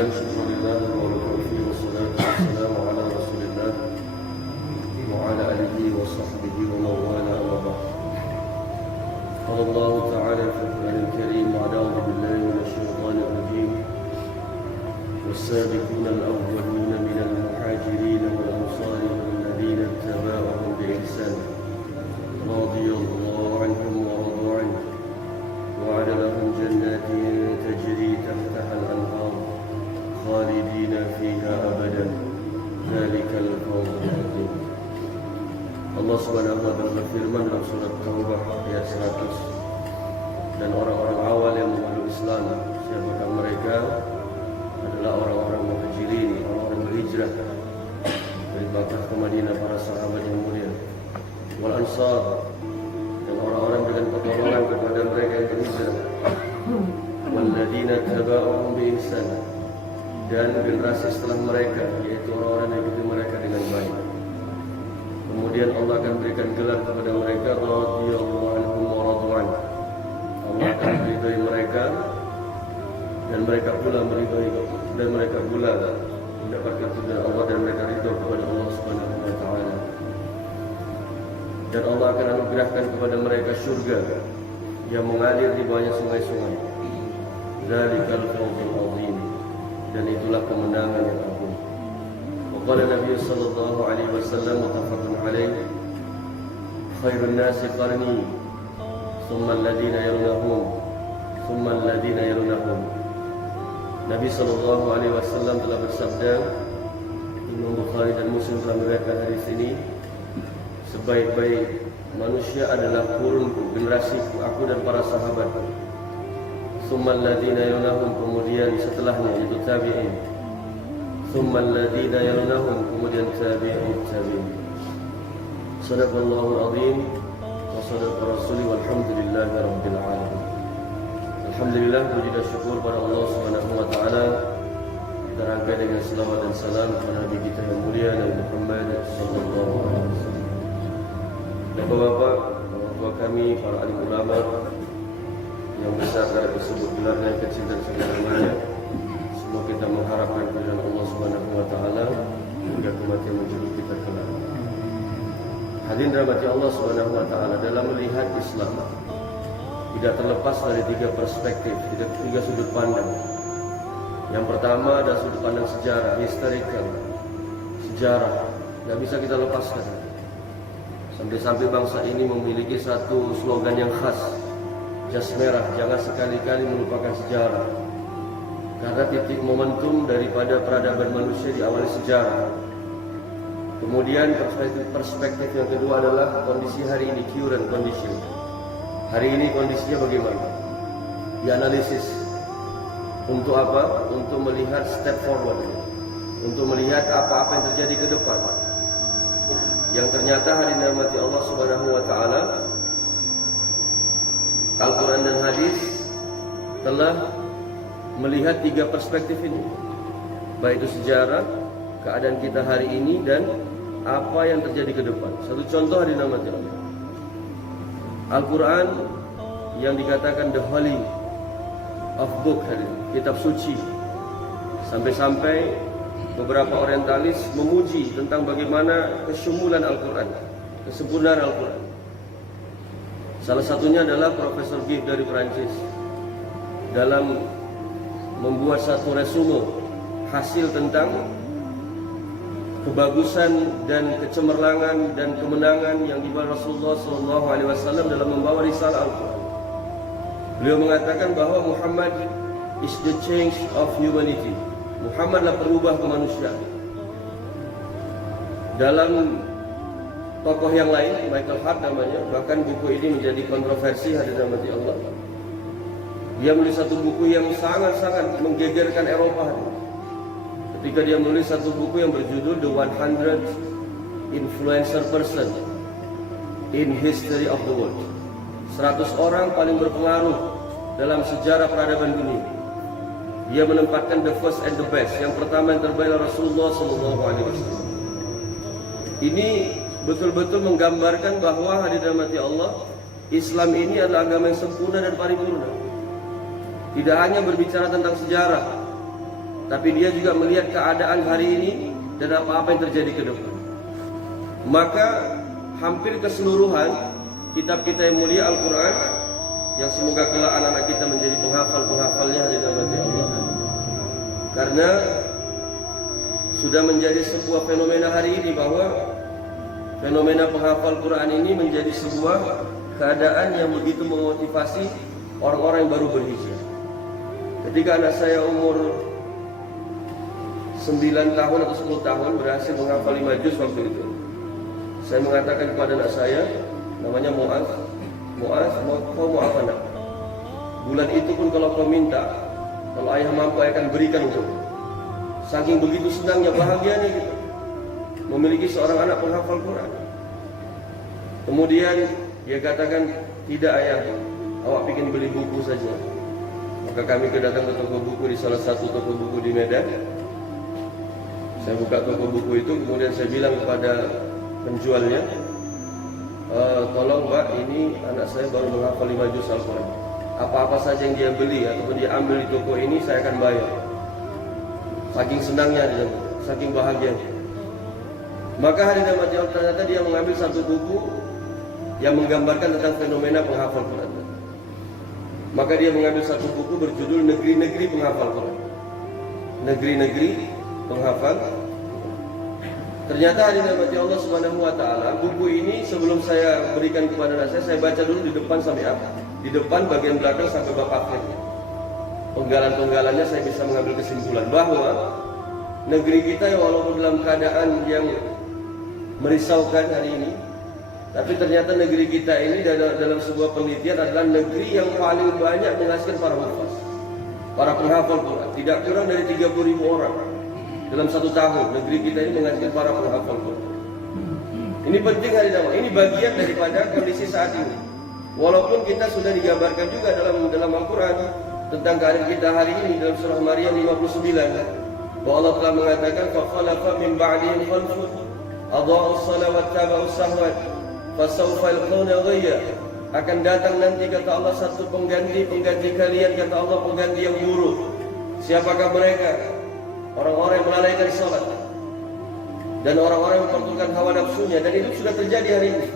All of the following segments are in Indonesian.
Alhamdulillah, syukurillah, wa'alaikumsalam, wassalatu wassalamu ala rasulillah wa ala alihi wa sahbihi wa mawala wa ba'd. Qala Allah ta'ala fi al-Qur'anil Karim, a'udzu billahi minasy syaithanir rajim. Was-sabiquna al-awwaluna minal muhajirin wal ansari wal ladzina ittaba'uhum bi ihsan radiyallahu anhum wa radu anhu وعد لهم جنات تجري تحتها الأنهار خالدين فيها أبدا ذلك الفوز العظيم. Allah Subhanahu wa taala berfirman dalam surat Taubah ayat 100, dan orang-orang awal yang memeluk Islam, siapakah mereka? Adalah orang-orang muhajirin, orang-orang berhijrah dari Makkah ke Madinah, para sahabat yang mulia, wal ansar, dan orang-orang dengan pertolongan kepada mereka yang berhijrah, walladzina tabauhum bi ihsan, dan generasi setelah mereka, yaitu orang-orang yang ikuti mereka dengan baik. Kemudian Allah akan berikan gelar kepada mereka, radhiyallahu anhum wa radu anhu. Allah akan meridhai mereka dan mereka pula meridhai, dan mereka pula mendapatkan ridha Allah dan mereka ridha kepada Allah Subhanahu wa taala. Dan Allah akan anugerahkan kepada mereka syurga yang mengalir di bawahnya sungai-sungai. Dzalikal fawzul azim, dan itulah kemenangan yang agung. Waqala Nabi sallallahu alaihi wasallam, muttafaqun alaih, khairun nasi qarni, thumma alladhina yalunahum, thumma alladhina yalunahum. Nabi sallallahu alaihi wasallam telah bersabda, Imam Bukhari dan Muslim telah meriwayatkan hadis ini, sebaik-baik manusia adalah kurunku, generasiku, aku dan para sahabatku. Tsummal ladzina yalunahum, kemudian setelahnya itu tabi'in. Tsummal ladzina yalunahum, kemudian tabi'ut tabi'in. Shadaqallahul azim wa shadaqa rasulih, walhamdulillahi rabbil alamin. Alhamdulillah, puji dan syukur pada Allah Subhanahu wa taala. Kita rangkai dengan selawat dan salam kepada Nabi kita yang mulia, Nabi Muhammad sallallahu alaihi wasallam. Bapak-bapak, orang tua kami, para alim ulama, yang besar dari tersebut gelarnya, yang kecil dan segalanya, semua kita mengharapkan kepada Allah Subhanahu wa taala hingga kematian menjemput kita kelak. Hadirin rahmati Allah Subhanahu wa taala, dalam melihat Islam tidak terlepas dari tiga perspektif, tiga sudut pandang. Yang pertama adalah sudut pandang sejarah, historical, sejarah, tidak bisa kita lepaskan. Sampai-sampai bangsa ini memiliki satu slogan yang khas, jas merah, jangan sekali-kali melupakan sejarah. Karena titik momentum daripada peradaban manusia diawali sejarah. Kemudian perspektif yang kedua adalah kondisi hari ini, current condition. Hari ini kondisinya bagaimana? Dianalisis. Untuk apa? Untuk melihat step forward, untuk melihat apa-apa yang terjadi ke depan. Yang ternyata hari rahmati Allah Subhanahu wa taala, Al-Quran dan hadis telah melihat tiga perspektif ini, baik itu sejarah, keadaan kita hari ini, dan apa yang terjadi ke depan. Satu contoh hari rahmati Allah, Al-Quran yang dikatakan the holy of book, kitab suci, sampai-sampai beberapa orientalis memuji tentang bagaimana kesyumulan Al-Quran, kesempurnaan Al-Quran. Salah satunya adalah Profesor Gibbs dari Perancis dalam membuat satu resume hasil tentang kebagusan dan kecemerlangan dan kemenangan yang dibawa Rasulullah SAW dalam membawa risalah Al-Quran. Beliau mengatakan bahwa Muhammad is the change of humanity. Muhammadlah perubah kemanusiaan. Dalam tokoh yang lain, Michael Hart namanya, bahkan buku ini menjadi kontroversi hadirin rahmati Allah. Dia menulis satu buku yang sangat-sangat menggegerkan Eropa. Ketika dia menulis satu buku yang berjudul The 100 Influential Person in History of the World. 100 orang paling berpengaruh dalam sejarah peradaban dunia. Dia menempatkan the first and the best. Yang pertama yang terbaik adalah Rasulullah SAW. Ini betul-betul menggambarkan bahwa hadirin rahmati Allah, Islam ini adalah agama yang sempurna dan paripurna. Tidak hanya berbicara tentang sejarah, tapi dia juga melihat keadaan hari ini dan apa-apa yang terjadi ke depan. Maka hampir keseluruhan kitab kita yang mulia Al-Quran, yang semoga kelak anak-anak kita menjadi penghafal-penghafalnya di dalam Allah, karena sudah menjadi sebuah fenomena hari ini bahwa fenomena penghafal Quran ini menjadi sebuah keadaan yang begitu memotivasi orang-orang yang baru berhijrah. Ketika anak saya umur 9 tahun atau 10 tahun berhasil menghafal 5 juz waktu itu, saya mengatakan kepada anak saya, namanya Muaz, kau mau apa nak? Bulan itu pun kalau kau minta, kalau ayah mampu akan berikan untukmu. Saking begitu senangnya, bahagianya gitu, memiliki seorang anak penghafal Quran. Kemudian dia katakan, tidak ayah, awak bikin beli buku saja. Maka kami datang ke toko buku di salah satu toko buku di Medan. Saya buka toko buku itu, kemudian saya bilang kepada penjualnya, tolong Pak, ini anak saya baru menghafal 5 juz Al-Quran. Apa-apa saja yang dia beli ataupun dia ambil di toko ini, saya akan bayar. Saking senangnya, saking bahagianya. Maka hari ini ternyata dia mengambil satu buku yang menggambarkan tentang fenomena penghafal Quran. Maka dia mengambil satu buku berjudul Negeri-Negeri Penghafal Quran. Negeri-negeri penghafal. Ternyata hari ini Allah Subhanahu wa taala, buku ini sebelum saya berikan kepada anak saya baca dulu di depan sampai apa? Di depan bagian belakang sampai bab akhirnya. Penggalan-penggalannya saya bisa mengambil kesimpulan bahwa negeri kita yang walaupun dalam keadaan yang merisaukan hari ini, tapi ternyata negeri kita ini dalam sebuah penelitian adalah negeri yang paling banyak menghasilkan para hafaz, para penghafal Quran. Tidak kurang dari 30.000 orang dalam 1 tahun. Negeri kita ini menghasilkan para penghafal Quran. Ini penting hari ini. Ini bagian daripada kondisi saat ini. Walaupun kita sudah digambarkan juga dalam Al-Quran tentang keadaan kita hari ini dalam surah Maryam 59, bahwa Allah telah mengatakan فَخَلَفَ مِنْ بَعْدِهِمْ خَلْفٌ أَضَاعُوا الصَّلَاةَ وَاتَّبَعُوا الشَّهَوَاتِ فَسَوْفَ يَلْقَوْنَ غَيًّا. Akan datang nanti kata Allah satu pengganti kalian, kata Allah, pengganti yang buruk. Siapakah mereka? Orang-orang yang melalaikan salat dan orang-orang yang mempertukarkan hawa nafsunya, dan itu sudah terjadi hari ini.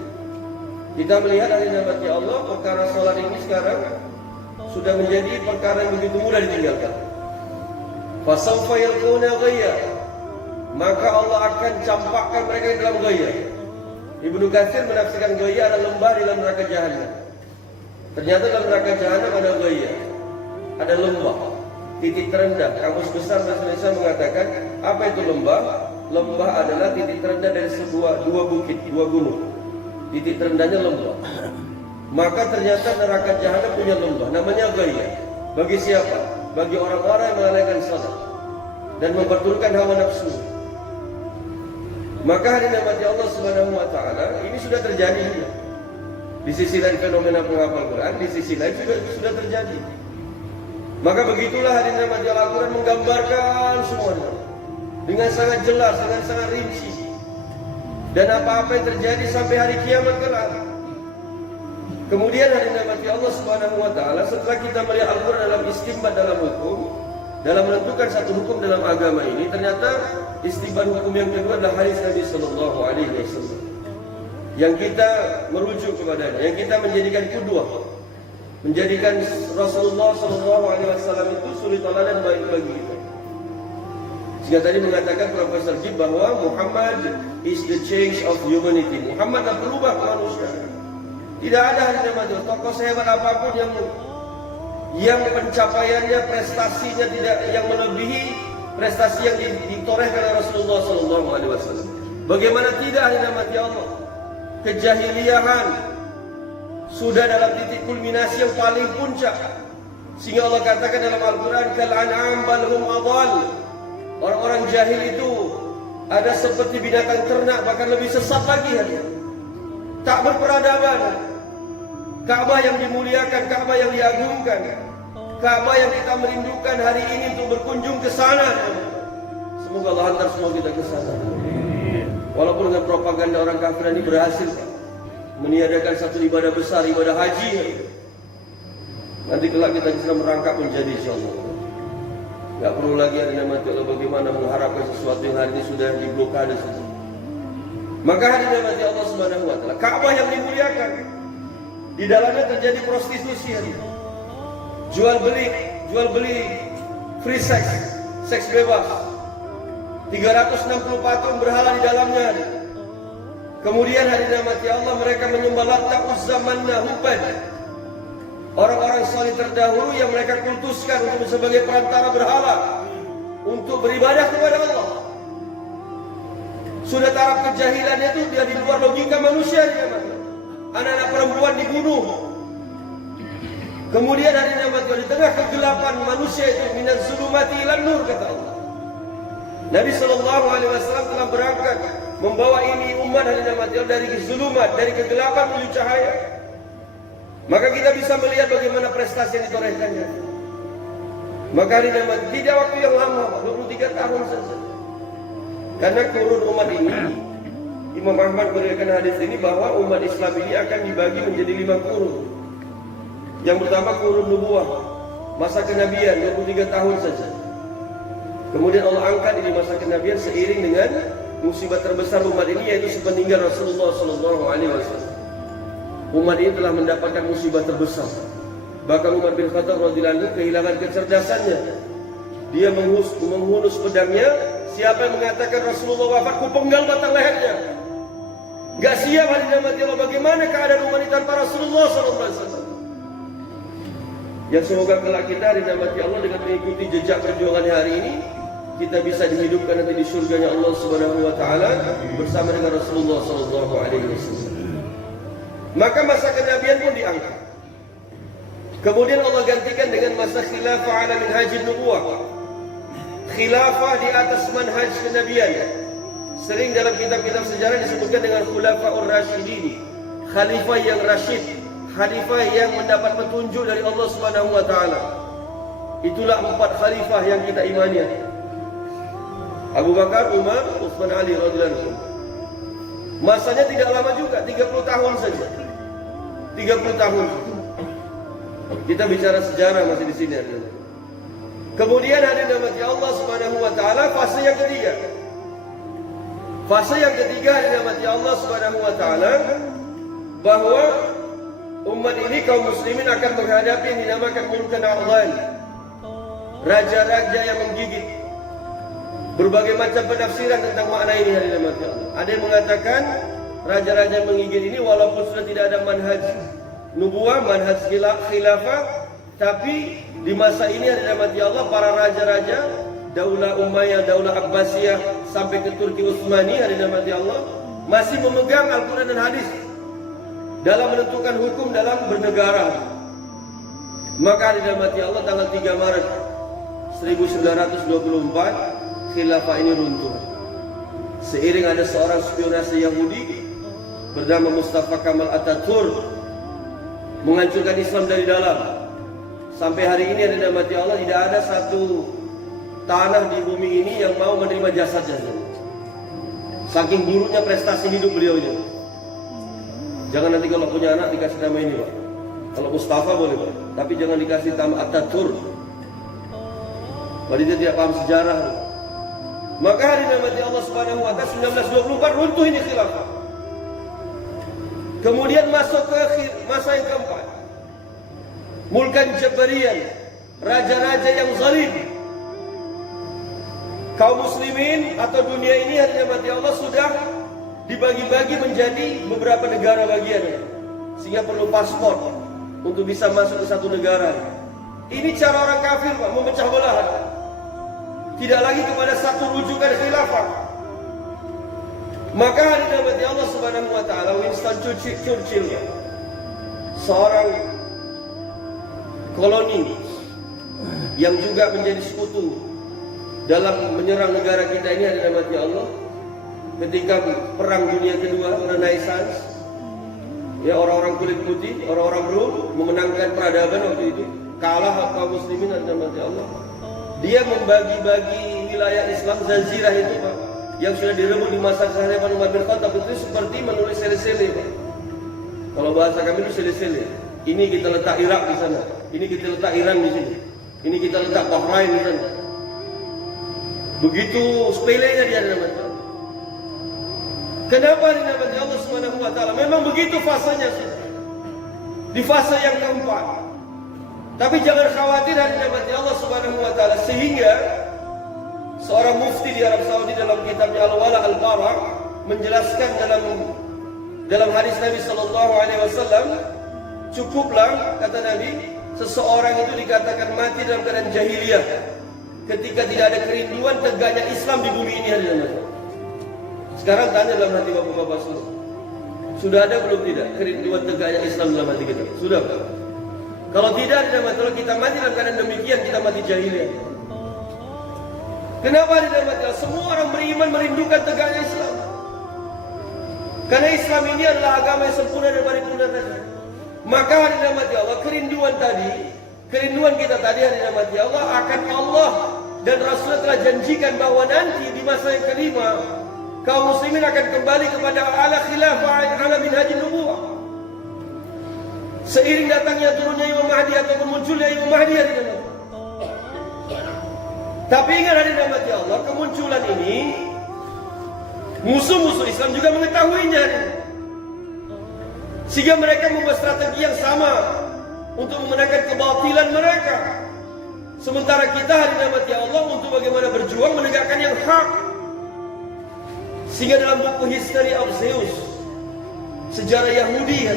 Kita melihat hari ini Allah, perkara salat ini sekarang sudah menjadi perkara yang begitu mudah ditinggalkan. Fasawfa yalqawna ghayya, maka Allah akan campakkan mereka di dalam ghayya. Ibnu Katsir menafsirkan ghayya adalah lembah di dalam neraka jahanam. Ternyata dalam neraka jahanam ada ghayya, ada lembah, titik terendah. Kamus Besar Bahasa Indonesia mengatakan, apa itu lembah? Lembah adalah titik terendah dari dua bukit, dua gunung. Titik terendahnya lembah. Maka ternyata neraka jahanam punya lembah, namanya ghayya. Bagi siapa? Bagi orang-orang yang melalaikan salat dan memperturutkan hawa nafsu. Maka hari ini Allah Subhanahu wa taala, ini sudah terjadi. Di sisi lain fenomena penghafal Quran, di sisi lain sudah terjadi. Maka begitulah hari ini Al-Quran menggambarkan semuanya dengan sangat jelas, dengan sangat rinci. Dan apa-apa yang terjadi sampai hari kiamat kelak. Kemudian hari ini Allah Subhanahu wa taala, setelah kita melihat Al-Quran dalam istinbat dalam hukum, dalam menentukan satu hukum dalam agama ini, ternyata istinbat hukum yang kedua adalah hadis Nabi sallallahu alaihi wasallam. Yang kita merujuk kepadanya, yang kita menjadikan qudwah, menjadikan Rasulullah sallallahu alaihi wasallam itu suri teladan bagi kita. Sehingga tadi mengatakan Profesor Jib bahwa Muhammad is the change of humanity. Muhammad adalah perubah manusia. Tidak ada hari ini tokoh sehebat apapun yang pencapaiannya, prestasinya tidak yang melebihi prestasi yang ditorehkan oleh Rasulullah sallallahu alaihi wasallam. Bagaimana tidak hari ini Allah? Kejahiliahan sudah dalam titik kulminasi yang paling puncak. Sehingga Allah katakan dalam Al-Quran, kal an'am bal hum adall. Orang-orang jahil itu ada seperti binatang ternak, bahkan lebih sesat lagi hari. Tak berperadaban. Ka'bah yang dimuliakan, Ka'bah yang diagungkan, Ka'bah yang kita merindukan hari ini untuk berkunjung ke sana. Semoga Allah hantar semua kita ke sana. Walaupun dengan propaganda orang kafir ini berhasil meniadakan satu ibadah besar, ibadah haji. Nanti kelak kita bisa merangkak menjadi insyaallah. Gak perlu lagi ada nama Allah bagaimana mengharapkan sesuatu yang hari ini sudah diblokade saja. Maka hari ini Allah Subhanahu wa taala, Ka'bah yang dimuliakan, di dalamnya terjadi prostitusi hari ini. Jual beli, free sex, seks bebas. 360 patung berhala di dalamnya. Kemudian hari ini Allah, mereka menyembah Lata, Uzza, Manna, Hubal. Orang-orang saleh terdahulu yang mereka kultuskan untuk sebagai perantara berhala untuk beribadah kepada Allah. Sudah taraf kejahilannya itu dia di luar logika manusia dia. Anak-anak perempuan dibunuh. Kemudian hari ini di tengah kegelapan manusia itu minaz zulumati ilan nur, kata Allah. Nabi sallallahu alaihi wasallam telah berangkat membawa ini umat hari ini dari zulumat, dari kegelapan menuju cahaya. Maka kita bisa melihat bagaimana prestasi yang ditorehkannya. Maka hari ini tidak waktu yang lama, 23 tahun saja. Karena kurun umat ini, Imam Ahmad meriwayatkan hadis ini bahwa umat Islam ini akan dibagi menjadi 5 kurun. Yang pertama kurun nubuwah, masa kenabian 23 tahun saja. Kemudian Allah angkat ini masa kenabian seiring dengan musibah terbesar umat ini, yaitu sepeninggal Rasulullah SAW. Umat ini telah mendapatkan musibah terbesar. Bahkan Umar bin Khattab radhiyallahu anhu kehilangan kecerdasannya. Dia menghunus pedangnya. Siapa yang mengatakan Rasulullah wafat, kupenggal batang lehernya. Gak siap hari ini Allah, bagaimana keadaan umat ini tanpa Rasulullah SAW. Yang semoga kelak kita hari ini Allah dengan mengikuti jejak perjuangan hari ini, kita bisa dihidupkan nanti di surganya Allah Subhanahu wa taala bersama dengan Rasulullah sallallahu alaihi wasallam. Maka masa kenabian pun diangkat. Kemudian Allah gantikan dengan masa khilafah ala minhajin nubuwah. Khilafah di atas manhaj kenabian. Sering dalam kitab-kitab sejarah disebutkan dengan khulafaur rasyidin, khalifah yang rasyid, khalifah yang mendapat petunjuk dari Allah Subhanahu wa taala. Itulah 4 khalifah yang kita imani. Abu Bakar, Umar, Utsman, Ali radhiyallahu anhu. Masanya tidak lama juga, 30 tahun saja. 30 tahun. Kita bicara sejarah masih di sini. Kemudian ada nama Allah Subhanahu wa taala fase yang ketiga. Fase yang ketiga ada nama Allah Subhanahu wa taala bahwa umat ini kaum muslimin akan menghadapi yang dinamakan mulkan a'dhan. Raja-raja yang menggigit. Berbagai macam penafsiran tentang makna ini hari nama Allah. Ada yang mengatakan raja-raja yang menggigit ini walaupun sudah tidak ada manhaj nubuwah, manhaj khilafah, tapi di masa ini hari nama Allah para raja-raja Daulah Umayyah, Daulah Abbasiyah sampai ke Turki Utsmani hari nama Allah masih memegang Al-Quran dan hadis dalam menentukan hukum dalam bernegara. Maka hari nama Allah tanggal 3 Maret 1924 khilafah ini runtuh. Seiring ada seorang spionase Yahudi bernama Mustafa Kamal Ataturk menghancurkan Islam dari dalam. Sampai hari ini ada nama Allah tidak ada satu tanah di bumi ini yang mau menerima jasad-jasad. Saking buruknya prestasi hidup beliau ini. Jangan nanti kalau punya anak dikasih nama ini, Pak. Kalau Mustafa boleh, Pak. Tapi jangan dikasih nama Ataturk. Padahal dia tidak paham sejarah. Maka hari nama Allah Subhanahu wa taala 1924 runtuh ini khilafah. Kemudian masuk ke masa yang keempat. Mulkan Jabbariyan, raja-raja yang zalim. Kaum muslimin atau dunia ini hari nama Allah sudah dibagi-bagi menjadi beberapa negara bagian. Sehingga perlu paspor untuk bisa masuk ke satu negara. Ini cara orang kafir, Pak, memecah belah. Tidak lagi kepada satu rujukan khilafah. Maka hari nama Allah Subhanahu wa taala Winston Churchill, seorang koloni yang juga menjadi sekutu dalam menyerang negara kita ini hari nama Allah ketika perang dunia kedua Renaissance. Ya, orang-orang kulit putih, orang-orang Rom memenangkan peradaban waktu itu, kalah kaum muslimin hari nama Allah. Dia membagi-bagi wilayah Islam Jazirah itu, Pak, yang sudah direbut di masa kehadiran Umar bin Khattab itu seperti menulis sele-sele, Pak. Kalau bahasa kami itu sele-sele. Ini kita letak Irak di sana, ini kita letak Iran di sini, ini kita letak Bahrain di sana. Begitu sepelenya dia dinamati Allah. Kenapa dinamati Allah Subhanahu wa taala? Memang begitu fasenya sudah. Di fase yang keempat. Tapi jangan khawatir hari dinamati Allah Subhanahu wa taala, sehingga seorang mufti di Arab Saudi dalam kitabnya Al-Wala Al-Bara menjelaskan dalam hadis Nabi sallallahu alaihi wasallam, cukuplah kata Nabi, seseorang itu dikatakan mati dalam keadaan jahiliyah ketika tidak ada kerinduan tegaknya Islam di bumi ini hari ini. Sekarang tanya dalam hati bapak-bapak semua, sudah ada belum tidak kerinduan tegaknya Islam dalam hati kita? Sudah. Kalau tidak ada, kalau kita mati dalam keadaan demikian, kita mati jahiliyah. Kenapa di dalam hati? Semua orang beriman merindukan tegaknya Islam. Karena Islam ini adalah agama yang sempurna dan paripurna tadi. Maka hari dalam hati Allah, kerinduan kita tadi hari dalam hati Allah akan Allah dan Rasulullah telah janjikan bahwa nanti di masa yang kelima kaum muslimin akan kembali kepada ala khilafah ala minhajin nubuwah. Seiring datangnya turunnya Imam Mahdi ataupun munculnya Imam Mahdi hari dalam. Tapi ingat hari dalam hati Allah, kemunculan ini musuh-musuh Islam juga mengetahuinya. Sehingga mereka membuat strategi yang sama untuk memenangkan kebatilan mereka. Sementara kita hari dalam hati Allah untuk bagaimana berjuang menegakkan yang hak. Sehingga dalam buku History of Zeus, sejarah Yahudi,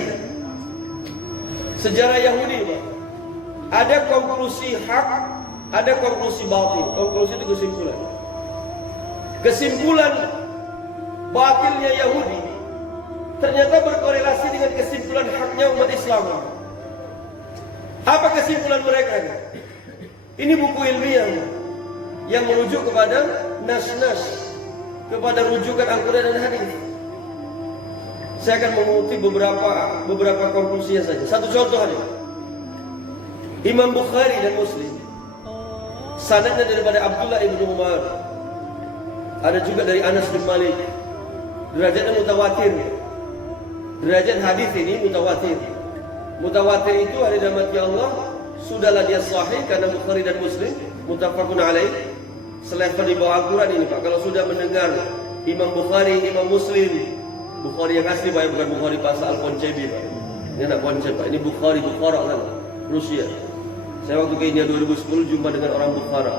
Pak, ada konklusi hak, ada konklusi batil. Konklusi itu kesimpulan. Kesimpulan batilnya Yahudi ternyata berkorelasi dengan kesimpulan haknya umat Islam. Apa kesimpulan mereka? Ini buku ilmiah yang merujuk kepada nas-nas, kepada rujukan Al-Quran dan hadis. Saya akan mengutip beberapa konklusinya saja. Satu contoh aja. Imam Bukhari dan Muslim, sanadnya daripada Abdullah ibn Umar, ada juga dari Anas bin Malik. Derajatnya mutawatir. Derajat hadis ini mutawatir. Mutawatir itu hari dalam hati Allah sudahlah dia sahih karena Bukhari dan Muslim muttafaqun alaih. Selevel di bawah Al-Quran ini, Pak. Kalau sudah mendengar Imam Bukhari, Imam Muslim, Bukhari yang asli, Pak, bukan Bukhari bahasa Al-Koncebi, Pak. Ini anak Koncebi, Pak. Ini Bukhari, Bukhara kan, Rusia. Saya waktu ke India 2010 jumpa dengan orang Bukhara.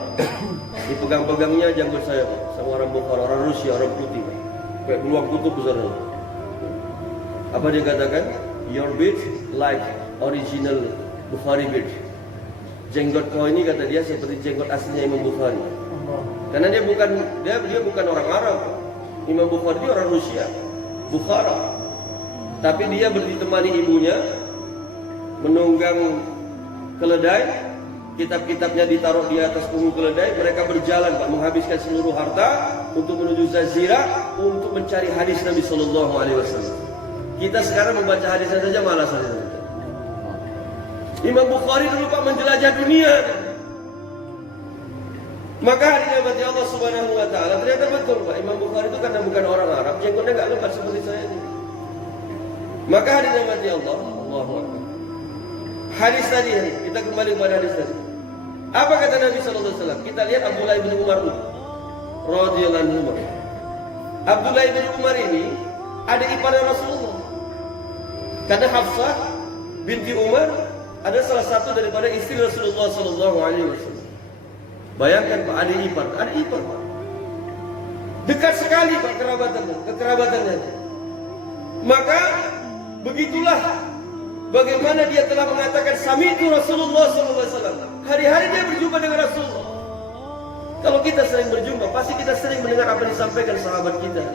Dipegang-pegangnya janggut saya, Pak, sama orang Bukhara, orang Rusia, orang putih, Pak. Kayak beruang kutub besarnya. Apa dia katakan? Your beard like original Bukhari beard. Jenggot kau ini, kata dia, seperti jenggot aslinya Imam Bukhari. Karena dia bukan orang Arab. Imam Bukhari dia orang Rusia, Bukhara. Tapi dia ditemani ibunya menunggang keledai, kitab-kitabnya ditaruh di atas punggung keledai. Mereka berjalan, Pak, menghabiskan seluruh harta untuk menuju Jazirah untuk mencari hadis Nabi Sallallahu Alaihi Wasallam. Kita sekarang membaca hadisnya saja malas. Imam Bukhari dulu, Pak, menjelajah dunia. Maka hari ini Allah Subhanahu wa taala ternyata betul, Pak, Imam Bukhari itu karena bukan orang Arab, jenggotnya enggak lebat seperti saya ini. Maka hari ini Allah, Allahu Akbar. Hadis tadi, kita kembali kepada hadis tadi. Apa kata Nabi sallallahu alaihi wasallam? Kita lihat Abdullah bin Umar radhiyallahu anhu. Abdullah bin Umar ini ada ipar Rasulullah. Karena Hafsah binti Umar ada salah satu daripada istri Rasulullah sallallahu alaihi wasallam. Bayangkan, Pak, adik ipar, Pak. Dekat sekali, Pak, kekerabatannya. Maka begitulah bagaimana dia telah mengatakan sami'tu Rasulullah SAW. Hari-hari dia berjumpa dengan Rasulullah. Kalau kita sering berjumpa, pasti kita sering mendengar apa yang disampaikan sahabat kita.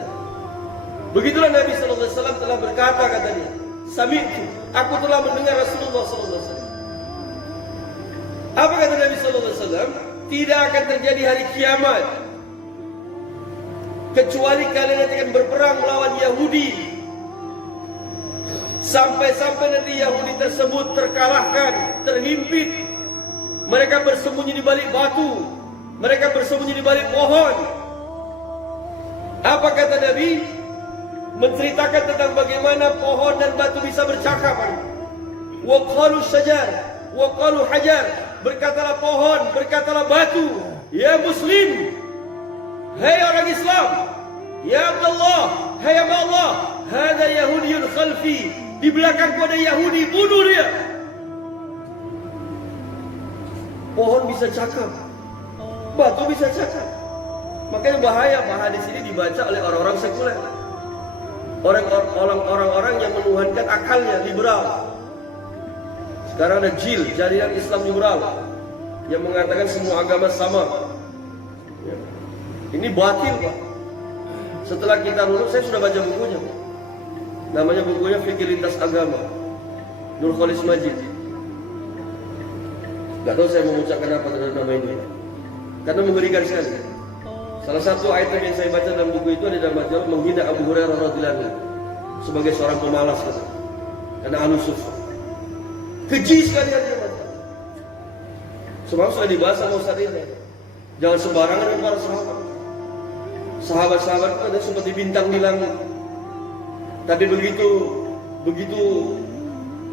Begitulah Nabi SAW telah berkata, kata dia, sami'tu, aku telah mendengar Rasulullah SAW. Apa kata Nabi SAW? Tidak akan terjadi hari kiamat kecuali kalian nanti akan berperang melawan Yahudi, sampai-sampai nanti Yahudi tersebut terkalahkan, terhimpit. Mereka bersembunyi di balik batu, mereka bersembunyi di balik pohon. Apa kata Nabi? Menceritakan tentang bagaimana pohon dan batu bisa bercakap. Wa qalu syajar, wa qalu hajar. Berkatalah pohon, berkatalah batu, ya Muslim, Hei orang Islam, ya Abdullah, hei hamba Allah, hada Yahudiyun khalfi, di belakangku ada Yahudi, bunuh dia. Pohon bisa cakap, batu bisa cakap. Makanya bahaya Pak, hadis ini dibaca oleh orang-orang sekuler, orang-orang yang menuhankan akalnya, liberal. Sekarang ada JIL, Jaringan Islam Liberal, yang mengatakan semua agama sama. Ya. Ini batil Pak. Setelah kita lulus, saya sudah baca bukunya Pak. Namanya bukunya Fikih Lintas Agama, Nurkholis Majid. Gak tahu saya mengucapkan apa terhadap nama ini, karena mengerikan sekali. Salah satu item yang saya baca dalam buku itu ada dalam majalah menghina Abu Hurairah radhiyallahu anhu sebagai seorang pemalas, karena anusuf. Keji sekali dia baca. Sebab sudah dibahas sama Ustaz ini. Jangan sembarangan dengan para sahabat. Sahabat-sahabat itu ada seperti bintang di langit. Tapi begitu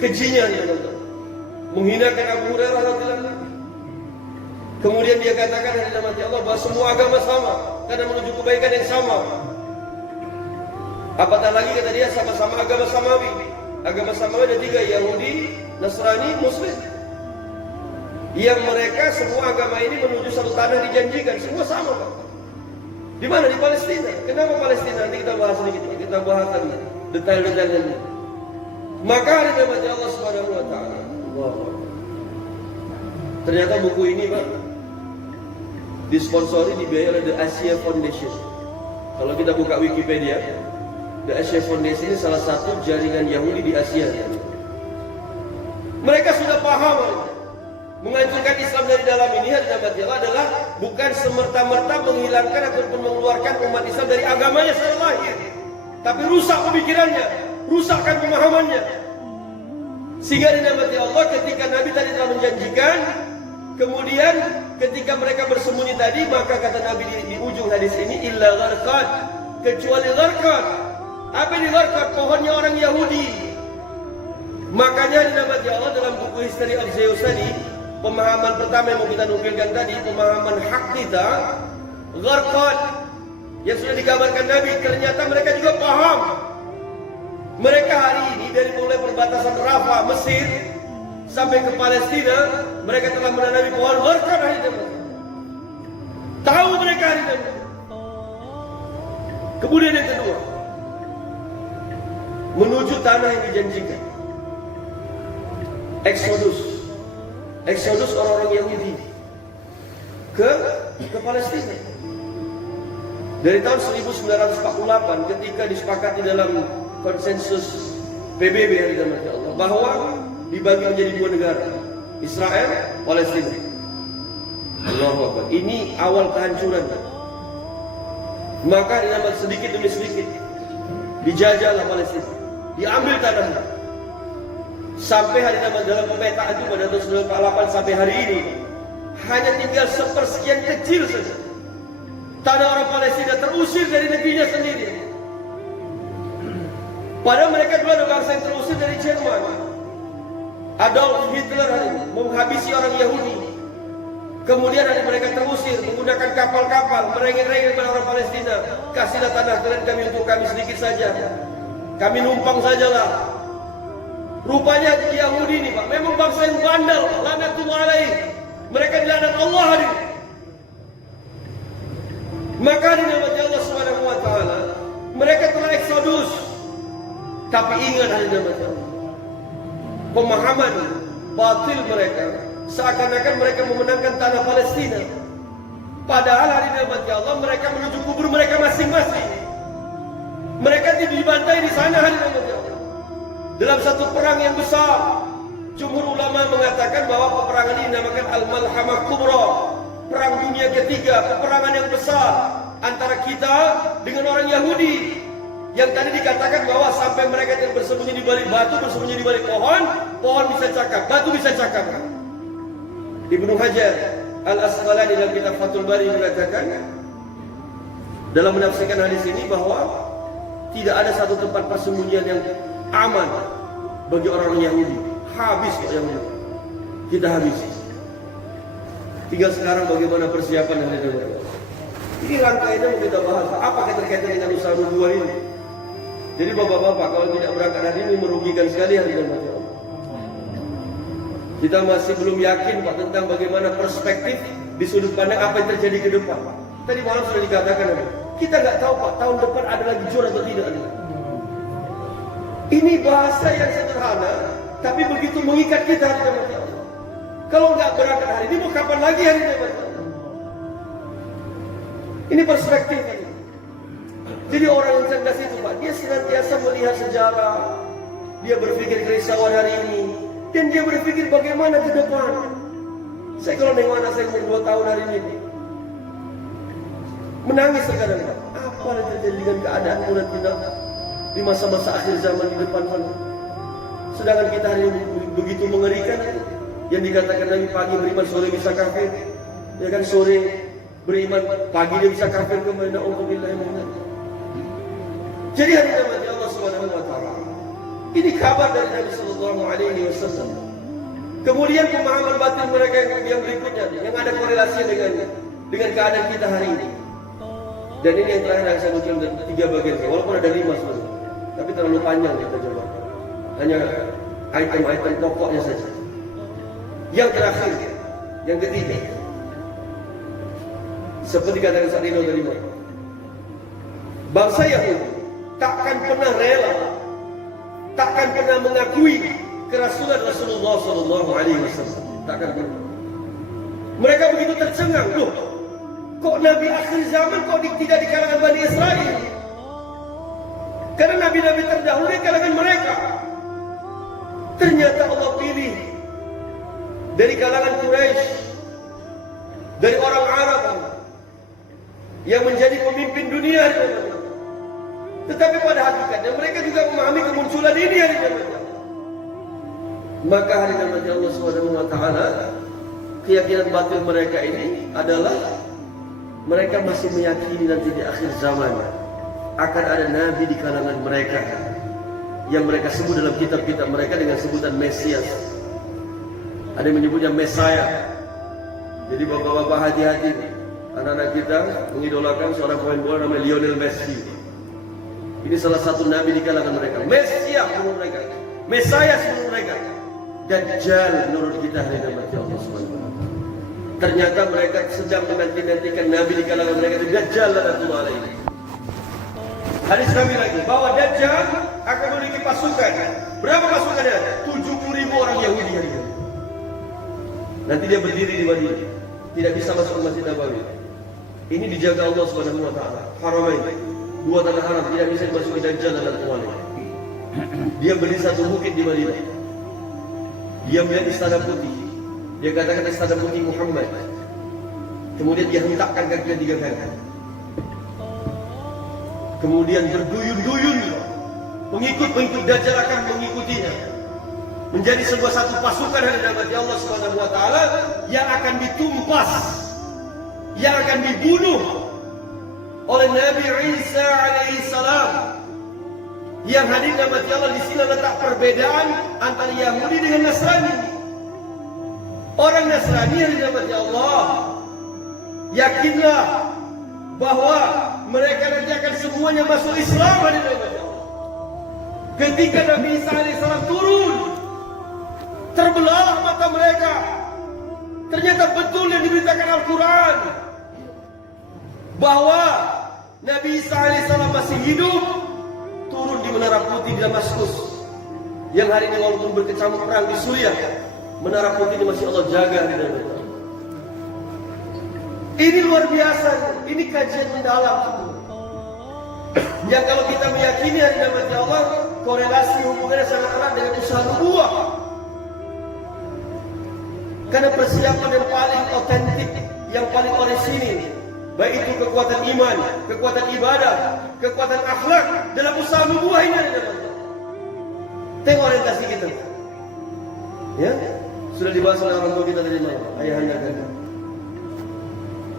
kejinya dia menghinakan Abu Hurairah radhiyallahu anhu. Kemudian dia katakan dari dalam hati Allah bahwa semua agama sama karena menuju kebaikan yang sama. Apatah lagi kata dia sama-sama agama samawi. Agama samawi ada 3, Yahudi, Nasrani, Muslim. Yang mereka semua agama ini menuju satu tanah dijanjikan, semua sama Pak. Di mana? Di Palestina. Kenapa Palestina? Nanti kita bahas sedikit. Kita bahas lagi detail-detailnya. Maka hari dalam Allah Subhanahu wa taala. Ternyata buku ini Pak disponsori, dibiayai oleh The Asia Foundation. Kalau kita buka Wikipedia, The Asia Foundation ini salah satu jaringan Yahudi di Asia. Mereka sudah paham menghancurkan Islam dari dalam ini adalah bukan semerta-merta menghilangkan ataupun mengeluarkan umat Islam dari agamanya secara lahir, tapi rusak pemikirannya, rusakkan pemahamannya. Sehingga dinamati Allah ketika Nabi tadi telah menjanjikan, kemudian ketika mereka bersembunyi tadi, maka kata Nabi di ujung hadis ini, illa gharqad, kecuali gharqad. Apa yang gharqad? Pohonnya orang Yahudi. Makanya dinamati Allah dalam buku History of Zeus tadi, pemahaman pertama yang mau kita nukilkan tadi, pemahaman hak kita, gharqad, yang sudah dikabarkan Nabi, ternyata mereka juga paham. Mereka hari ini dari mulai perbatasan Rafah, Mesir sampai ke Palestina, mereka telah menanami pohon gharqad hari ini. Tahu mereka hari ini. Kemudian yang kedua, menuju tanah yang dijanjikan. Exodus orang-orang Yahudi ke Palestina. Dari tahun 1948 ketika disepakati dalam konsensus PBB yang dimiliki Allah bahwa dibagi menjadi 2 negara, Israel, Palestina. Allahu Akbar. Ini awal kehancuran. Maka dinamakan sedikit demi sedikit dijajahlah Palestina, diambil tanahnya. Sampai hari dalam pemetaan itu pada tahun 1948 sampai hari ini hanya tinggal sepersekian kecil saja tanah orang Palestina terusir dari negerinya sendiri. Padahal mereka dulu ada bangsa yang terusir dari Jerman. Adolf Hitler menghabisi orang Yahudi. Kemudian hari mereka terusir menggunakan kapal-kapal merengek-rengek kepada orang Palestina. Kasihlah tanah kalian kami untuk kami sedikit saja. Kami numpang sajalah. Rupanya Yahudi ini Pak, memang bangsa yang bandel, laknatullah alaih. Mereka dilaknat Allah hari ini. Maka di nama Allah Subhanahu wa taala, mereka telah eksodus. Tapi ingat hari nama Allah, pemahaman batil mereka seakan-akan mereka memenangkan tanah Palestina. Padahal hari nama Allah mereka menuju kubur mereka masing-masing. Mereka tidak dibantai di sana hari nama Allah. Dalam satu perang yang besar, jumhur ulama mengatakan bahwa peperangan ini dinamakan Al-Malhamah Kubra, perang dunia ketiga, peperangan yang besar antara kita dengan orang Yahudi. Yang tadi dikatakan bahwa sampai mereka bersembunyi di balik batu, bersembunyi di balik pohon, pohon bisa cakap, batu bisa cakap. Ibnu Hajar Al-Asqalani dalam kitab Fathul Bari mengatakan dalam menafsirkan hadis ini bahwa tidak ada satu tempat persembunyian yang aman bagi orang-orang Yahudi. Habis kok yang ini. Kita habis. Tinggal sekarang bagaimana persiapan hari ini. Ini rangkaiannya mau kita bahas. Apa keterkaitan dengan usaha nubuah ini? Jadi bapak-bapak, kalau tidak berangkat hari ini merugikan sekali hari ini. Kita masih belum yakin Pak tentang bagaimana perspektif di sudut pandang apa yang terjadi ke depan. Tadi malam sudah dikatakan, kita nggak tahu Pak tahun depan ada lagi jur atau tidak. Ini bahasa yang sederhana, tapi begitu mengikat kita hari ini. Kalau nggak berangkat hari ini, mau kapan lagi hari ini? Ini perspektif. Jadi orang yang cerdas itu Pak, dia senantiasa melihat sejarah, dia berpikir kerisauan hari ini, dan dia berpikir bagaimana ke depan. Saya kalau nengok anak saya umur 2 tahun hari ini, menangis terkadang Pak. Apa yang terjadi dengan keadaanmu nanti di masa-masa akhir zaman di depan sana? Sedangkan kita hari ini begitu mengerikan, yang dikatakan Nabi pagi beriman, sore bisa kafir. Ya kan, sore beriman, pagi dia bisa kafir kembali. Na'udzubillah. Jadi hari ini Allah Subhanahu wa taala. Ini kabar dari Nabi sallallahu alaihi wasallam. Kemudian pemahaman batin mereka yang berikutnya yang ada korelasi dengan keadaan kita hari ini. Dan ini yang terakhir yang saya ucapkan dari 3 bagian. Walaupun ada 5 sebenarnya, tapi terlalu panjang kita coba. Hanya item-item pokoknya saja. Yang terakhir, yang ketiga, seperti katakan Sadino tadi, bangsa Yahudi takkan pernah rela, takkan pernah mengakui kerasulan Rasulullah SAW. Takkan pernah. Mereka begitu tercengang, loh, kok Nabi akhir zaman kok tidak di kalangan Bani Israel? Karena nabi-nabi terdahulu di kalangan mereka. Ternyata Allah pilih dari kalangan Quraisy, dari orang Arab yang menjadi pemimpin dunia. Tetapi pada hakikatnya mereka juga memahami kemunculan ini hari ini. Maka hari ini Allah Subhanahu wa taala, keyakinan batin mereka ini adalah mereka masih meyakini nanti di akhir zaman akan ada nabi di kalangan mereka yang mereka sebut dalam kitab-kitab mereka dengan sebutan Mesias. Ada yang menyebutnya Mesaya. Jadi bapak-bapak hati-hati, anak-anak kita mengidolakan seorang pemain bola namanya Lionel Messi. Ini salah satu nabi di kalangan mereka. Mesias menurut mereka, Mesaya menurut mereka, Dajjal menurut kita hari ini Allah SWT. Ternyata mereka sedang menanti-nantikan nabi di kalangan mereka itu Dajjal lanatullah alaihi. Hadis Nabi lagi bahwa Dajjal akan memiliki pasukan. Berapa pasukannya? 70.000 orang Yahudi hari ini. Nanti dia berdiri di Madinah, tidak bisa masuk ke Masjid Nabawi. Ini dijaga Allah Subhanahu wa taala. Haramain, 2 tanah haram, tidak bisa dimasuki Dajjal dan tuannya. Dia beli satu bukit di Madinah. Dia melihat istana putih. Dia katakan istana putih Muhammad. Kemudian dia hentakkan kakinya 3 kali. Kemudian berduyun-duyun pengikut-pengikut Dajjal akan mengikutinya. Menjadi sebuah satu pasukan dari Nabi Allah Subhanahu wa taala yang akan ditumpas, yang akan dibunuh oleh Nabi Isa alaihi salam. Yang hadir Nabi Allah di sini letak perbedaan antara Yahudi dengan Nasrani. Orang Nasrani yang Nabi Allah, yakinlah bahwa mereka nanti akan semuanya masuk Islam hari Nabi Allah. Ketika Nabi Isa alaihi salam turun, terbelah mata mereka. Ternyata betul yang diberitakan Al-Quran bahwa Nabi Isa alaihissalam masih hidup, turun di Menara Putih di Damaskus. Yang hari ini walaupun berkecamuk perang di Suriah, Menara Putih ini masih Allah jaga. Ini luar biasa. Ini kajian mendalam. Yang kalau kita meyakini hari Nabi Allah, korelasi hubungannya sangat erat dengan usaha nubuah. Karena persiapan yang paling otentik, yang paling orisinil, baik itu kekuatan iman, kekuatan ibadah, kekuatan akhlak dalam usaha nubuah ini. Tengok orientasi kita. Ya, sudah dibahas oleh orang tua kita dari malam, ayahanda kan.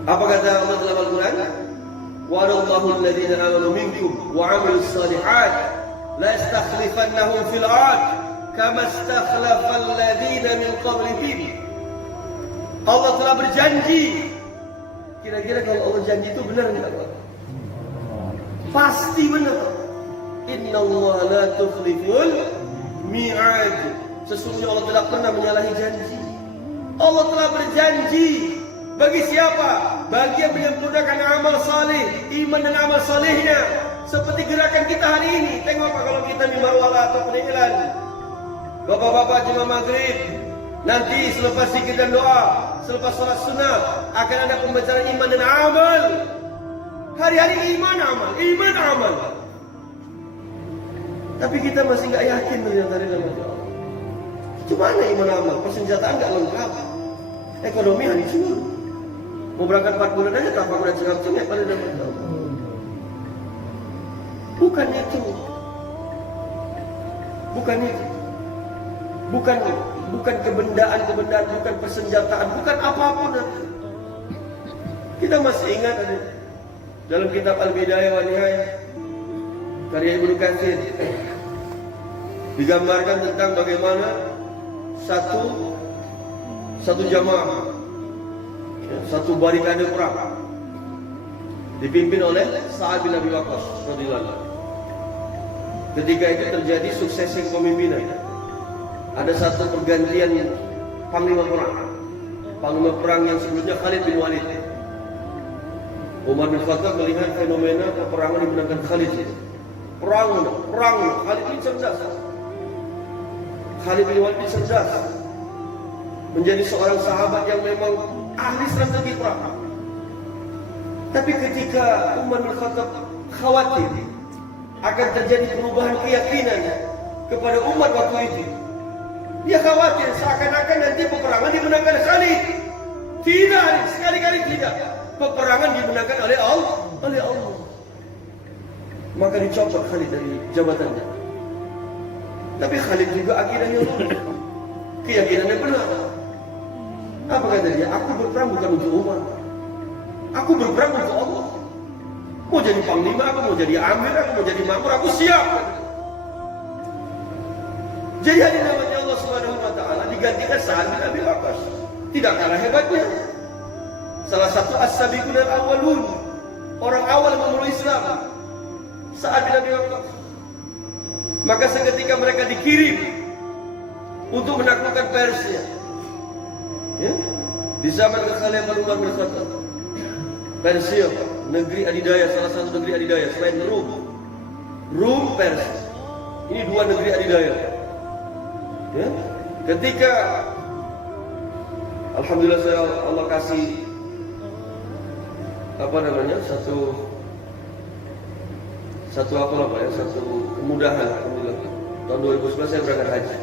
Apa kata Allah dalam Al-Quran? Wa'adallahu alladhina amanu minkum wa 'amilus shalihat la yastakhlifannahum fil 'ard kama istakhlafal ladzina min qablihim. Allah telah berjanji Kira-kira kalau Allah janji itu benar enggak, Pak? Pasti benar. Innallaha la tukhliful mi'ad. Sesungguhnya Allah tidak pernah menyalahi janji. Allah telah berjanji bagi siapa? Bagi yang menyempurnakan amal saleh, iman dan amal salehnya. Seperti gerakan kita hari ini. Tengok Pak, kalau kita mimbar wala atau peninggalan, bapak-bapak jemaah maghrib, nanti selepas zikir dan doa, selepas sholat sunnah, akan ada pembacaan iman dan amal. Hari-hari iman amal. Tapi kita masih nggak yakin melihat dari dalam Allah. Gimana iman amal? Persenjataan nggak lengkap, ekonomi hancur. Mau berangkat 4 bulan aja tanpa udah cengap-cengap pada dalam Allah. Bukan itu. Bukan kebendaan, bukan persenjataan, bukan apapun. Kita masih ingat ada dalam kitab Al-Bidayah wa Nihayah karya Ibnu Katsir digambarkan tentang bagaimana satu jamaah, satu barikade perang dipimpin oleh Sa'ad bin Abi Waqqas radhiyallahu anhu. Ketika itu terjadi suksesi kepemimpinan, ada satu pergantian panglima perang yang sebelumnya Khalid bin Walid. Umar bin Khattab melihat fenomena peperangan digunakan Khalid. Perang Khalid bin cerdas. Khalid bin Walid bin cerdas, menjadi seorang sahabat yang memang ahli strategi perang. Tapi ketika Umar bin Khattab khawatir akan terjadi perubahan keyakinan kepada umat waktu itu, dia khawatir seakan-akan nanti peperangan dimenangkan Khalid. Tidak, sekali-kali tidak. Peperangan dimenangkan oleh Allah. Maka dicopot Khalid dari jabatannya. Tapi Khalid juga akidahnya lurus, keyakinannya benar. Apa kata dia? Aku berperang bukan untuk umat, aku berperang untuk Allah. Mau jadi panglima, aku mau jadi amir, aku mau jadi makmur, aku siap. Jadi hadirin rahmatnya Allah Subhanahu wa taala digantikan Sa'ad bin Abi Waqqas. Tidak kalah hebatnya. Salah satu as-sabiqun al-awwalun, orang awal memeluk Islam, Sa'ad bin Abi Waqqas. Maka seketika mereka dikirim untuk menaklukkan Persia. Ya? Di zaman kekhalifahan Umar bin Khattab, Persia, negeri adidaya, salah satu negeri adidaya selain Rum, Persia. Ini dua negeri adidaya. Ya? Ketika alhamdulillah Allah kasih satu kemudahan. Alhamdulillah tahun 2011 saya berangkat haji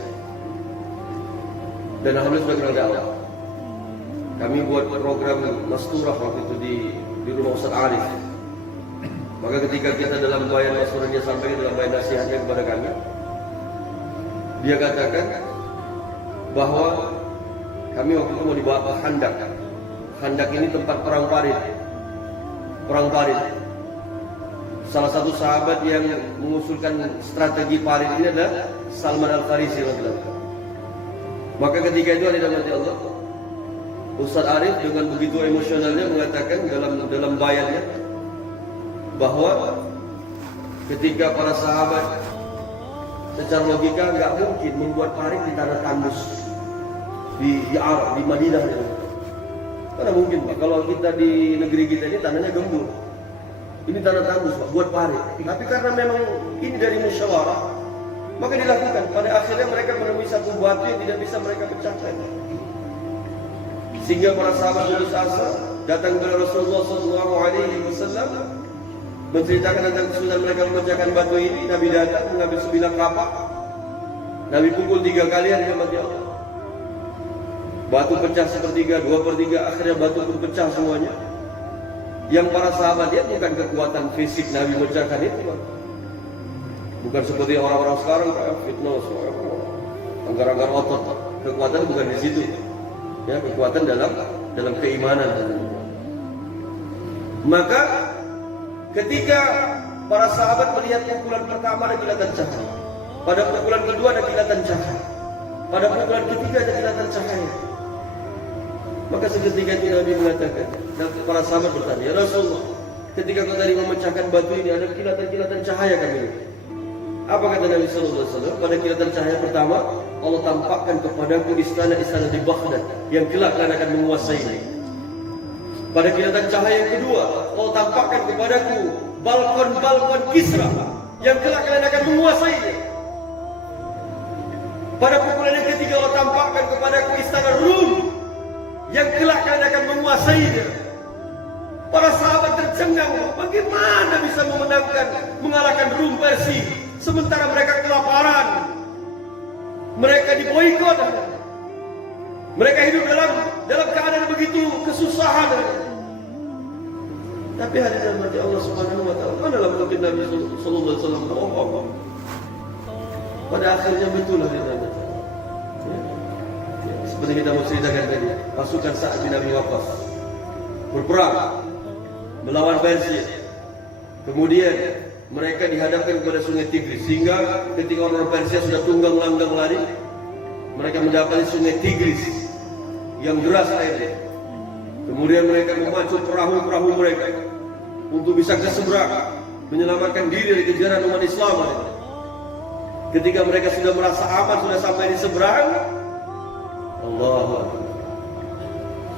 dan alhamdulillah sudah kenal dakwah. Kami buat program masturah waktu itu di rumah Ustaz Arif. Maka ketika kita dalam bayan masturah, dia sampaikan dalam bayan nasihatnya kepada kami, dia katakan bahwa kami waktu itu mau dibawa ke Khandak. Khandak ini tempat perang parit. Salah satu sahabat yang mengusulkan strategi parit ini adalah Salman Al-Farisi radhiyallahu anhu. Maka ketika itu ada Allah, Ustaz Arif dengan begitu emosionalnya mengatakan dalam bayannya bahwa ketika para sahabat secara logika nggak mungkin membuat parit di tanah tandus di Arab, di Madinah. Karena mungkin Pak, kalau kita di negeri kita ini tanahnya gembur, ini tanah tandus Pak, buat parit. Tapi karena memang ini dari musyawarah, maka dilakukan. Pada akhirnya mereka menemui satu batu yang tidak bisa mereka pecahkan. Sehingga para sahabat putus asa datang kepada Rasulullah SAW menceritakan tentang kesulitan mereka memecahkan batu ini. Nabi datang mengambil 9 kapak. Nabi pukul 3 kali, hari mati Allah. Batu pecah 1/3, 2/3, akhirnya batu pun pecah semuanya. Yang para sahabat lihat bukan kekuatan fisik Nabi memecahkan itu, bukan seperti orang-orang sekarang kayak fitness, anggar-anggar otot. Kekuatan bukan di situ. Ya, kekuatan dalam keimanan. Maka ketika para sahabat melihat pukulan pertama ada kilatan cahaya, pada pukulan kedua ada kilatan cahaya, pada pukulan ketiga ada kilatan cahaya, maka seketika itu Nabi mengatakan, Dan para sahabat bertanya, "Ya Rasulullah, ketika kau tadi memecahkan batu ini ada kilatan-kilatan cahaya kami." Apa kata Nabi sallallahu alaihi wasallam? Pada kilatan cahaya pertama, Allah tampakkan kepadaku istana-istana di Baghdad yang kelak kalian akan menguasainya. Pada kilatan cahaya yang kedua, Allah tampakkan kepadaku balkon-balkon Kisra yang kelak kalian akan menguasainya. Pada pukulan yang ketiga, Allah tampakkan kepadaku istana Rum yang kelak kalian akan menguasainya. Para sahabat tercengang, bagaimana bisa mengalahkan Rum Persia sementara mereka kelaparan, mereka diboikot, mereka hidup dalam keadaan begitu kesusahan. Tapi hadirin mati Allah Subhanahu wa taala, mana dalam mungkin Nabi sallallahu alaihi wasallam bohong. Pada akhirnya betul hadirin mati. Seperti kita mau ceritakan tadi, pasukan Sa'ad bin Abi Waqqas berperang melawan Persia. Kemudian mereka dihadapkan kepada sungai Tigris, sehingga ketika orang Persia sudah tunggang langgang lari, mereka mendapati sungai Tigris yang deras airnya. Kemudian mereka memacu perahu-perahu mereka untuk bisa ke seberang, menyelamatkan diri dari kejaran umat Islam. Ketika mereka sudah merasa aman, sudah sampai di seberang, Allahu Akbar,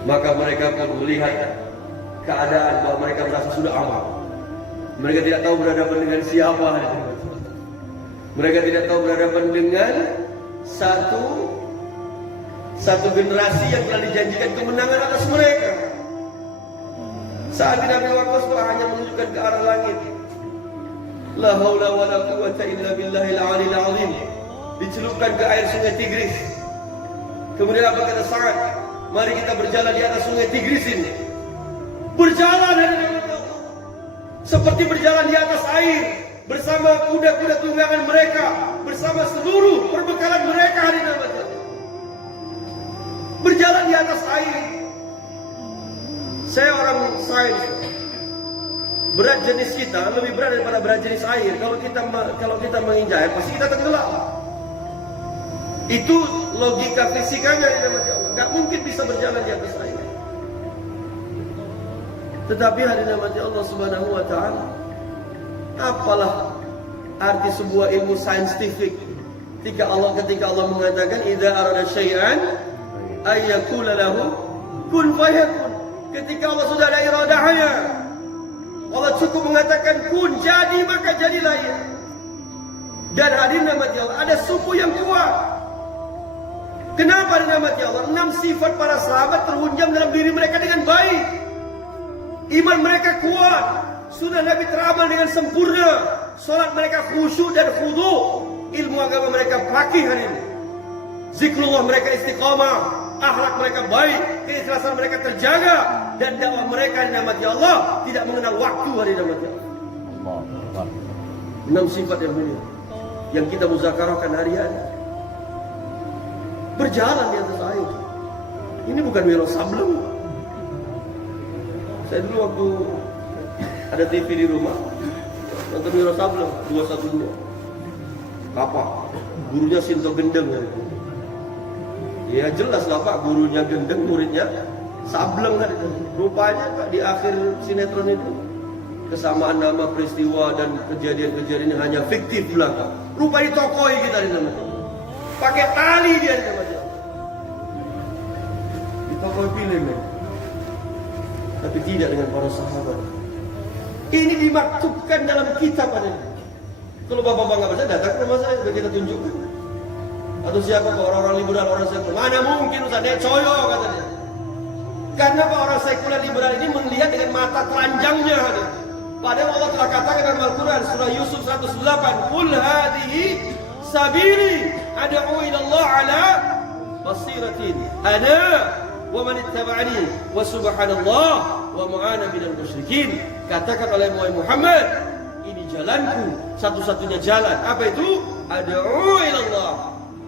maka mereka pun melihat keadaan bahwa mereka merasa sudah aman. Mereka tidak tahu berhadapan dengan siapa. Mereka tidak tahu berhadapan dengan satu generasi yang telah dijanjikan kemenangan atas mereka. Saat Nabi Waqqas hanya menunjukkan ke arah langit. La haula wala quwwata illa billahil aliyil azim. Dicelupkan ke air sungai Tigris. Kemudian apa kata Sa'ad? Mari kita berjalan di atas sungai Tigris ini. Berjalan seperti berjalan di atas air bersama kuda-kuda tunggangan mereka, bersama seluruh perbekalan mereka. Berjalan di atas air. Saya orang sains. Berat jenis kita lebih berat daripada berat jenis air. Kalau kita menginjak air, pasti kita tenggelam. Itu logika fisikanya, nggak mungkin bisa berjalan di atas air. Tetapi hadirin mati Allah Subhanahu wa taala, apalah arti sebuah ilmu saintifik ketika Allah mengatakan idza arada syai'an ay yaqula lahu kun fayakun. Ketika Allah sudah ada iradahnya, Allah cukup mengatakan kun, jadi maka jadilah ya. Dan hadirin mati Allah, ada suku yang kuat. Kenapa hadirin mati Allah? 6 sifat para sahabat terhunjam dalam diri mereka dengan baik. Iman mereka kuat, sunnah Nabi teramal dengan sempurna, salat mereka khusyuk dan khudu, ilmu agama mereka fakih hari ini, zikrullah mereka istiqamah, akhlak mereka baik, keikhlasan mereka terjaga, dan dakwah mereka di nama Allah tidak mengenal waktu hari nama Allah. 6 sifat yang mulia yang kita muzakarahkan hari-hari. Berjalan di atas air. Ini bukan Wiro Sableng. Saya dulu waktu ada TV di rumah nonton Wiro Sableng 212 Kapak, gurunya Sinto Gendeng. Ya jelas lah Pak, gurunya Gendeng, muridnya Sableng. Rupanya Pak, di akhir sinetron itu kesamaan nama, peristiwa dan kejadian-kejadian ini hanya fiktif belaka. Rupanya ditokoi kita di sana. Pakai tali dia di sana. Ditokoi film ya. Tapi tidak dengan para sahabat. Ini dimaktubkan dalam kitab ada. Kalau bapak-bapak nggak percaya, datang ke rumah saya supaya kita tunjukkan. Atau siapa orang-orang liberal, orang sekuler? Mana mungkin Ustaz, dia coyo katanya. Karena orang sekuler liberal ini melihat dengan mata telanjangnya. Padahal Allah telah katakan dalam Al-Quran surah Yusuf 108, "Qul hadhihi sabili ad'u ila Allah ala basiratin ana wa man ittaba'ani wa subhanallah wa ma'ana minal musyrikin." Katakan oleh Muhammad, ini jalanku, satu-satunya jalan. Apa itu? Ad'u ila Allah,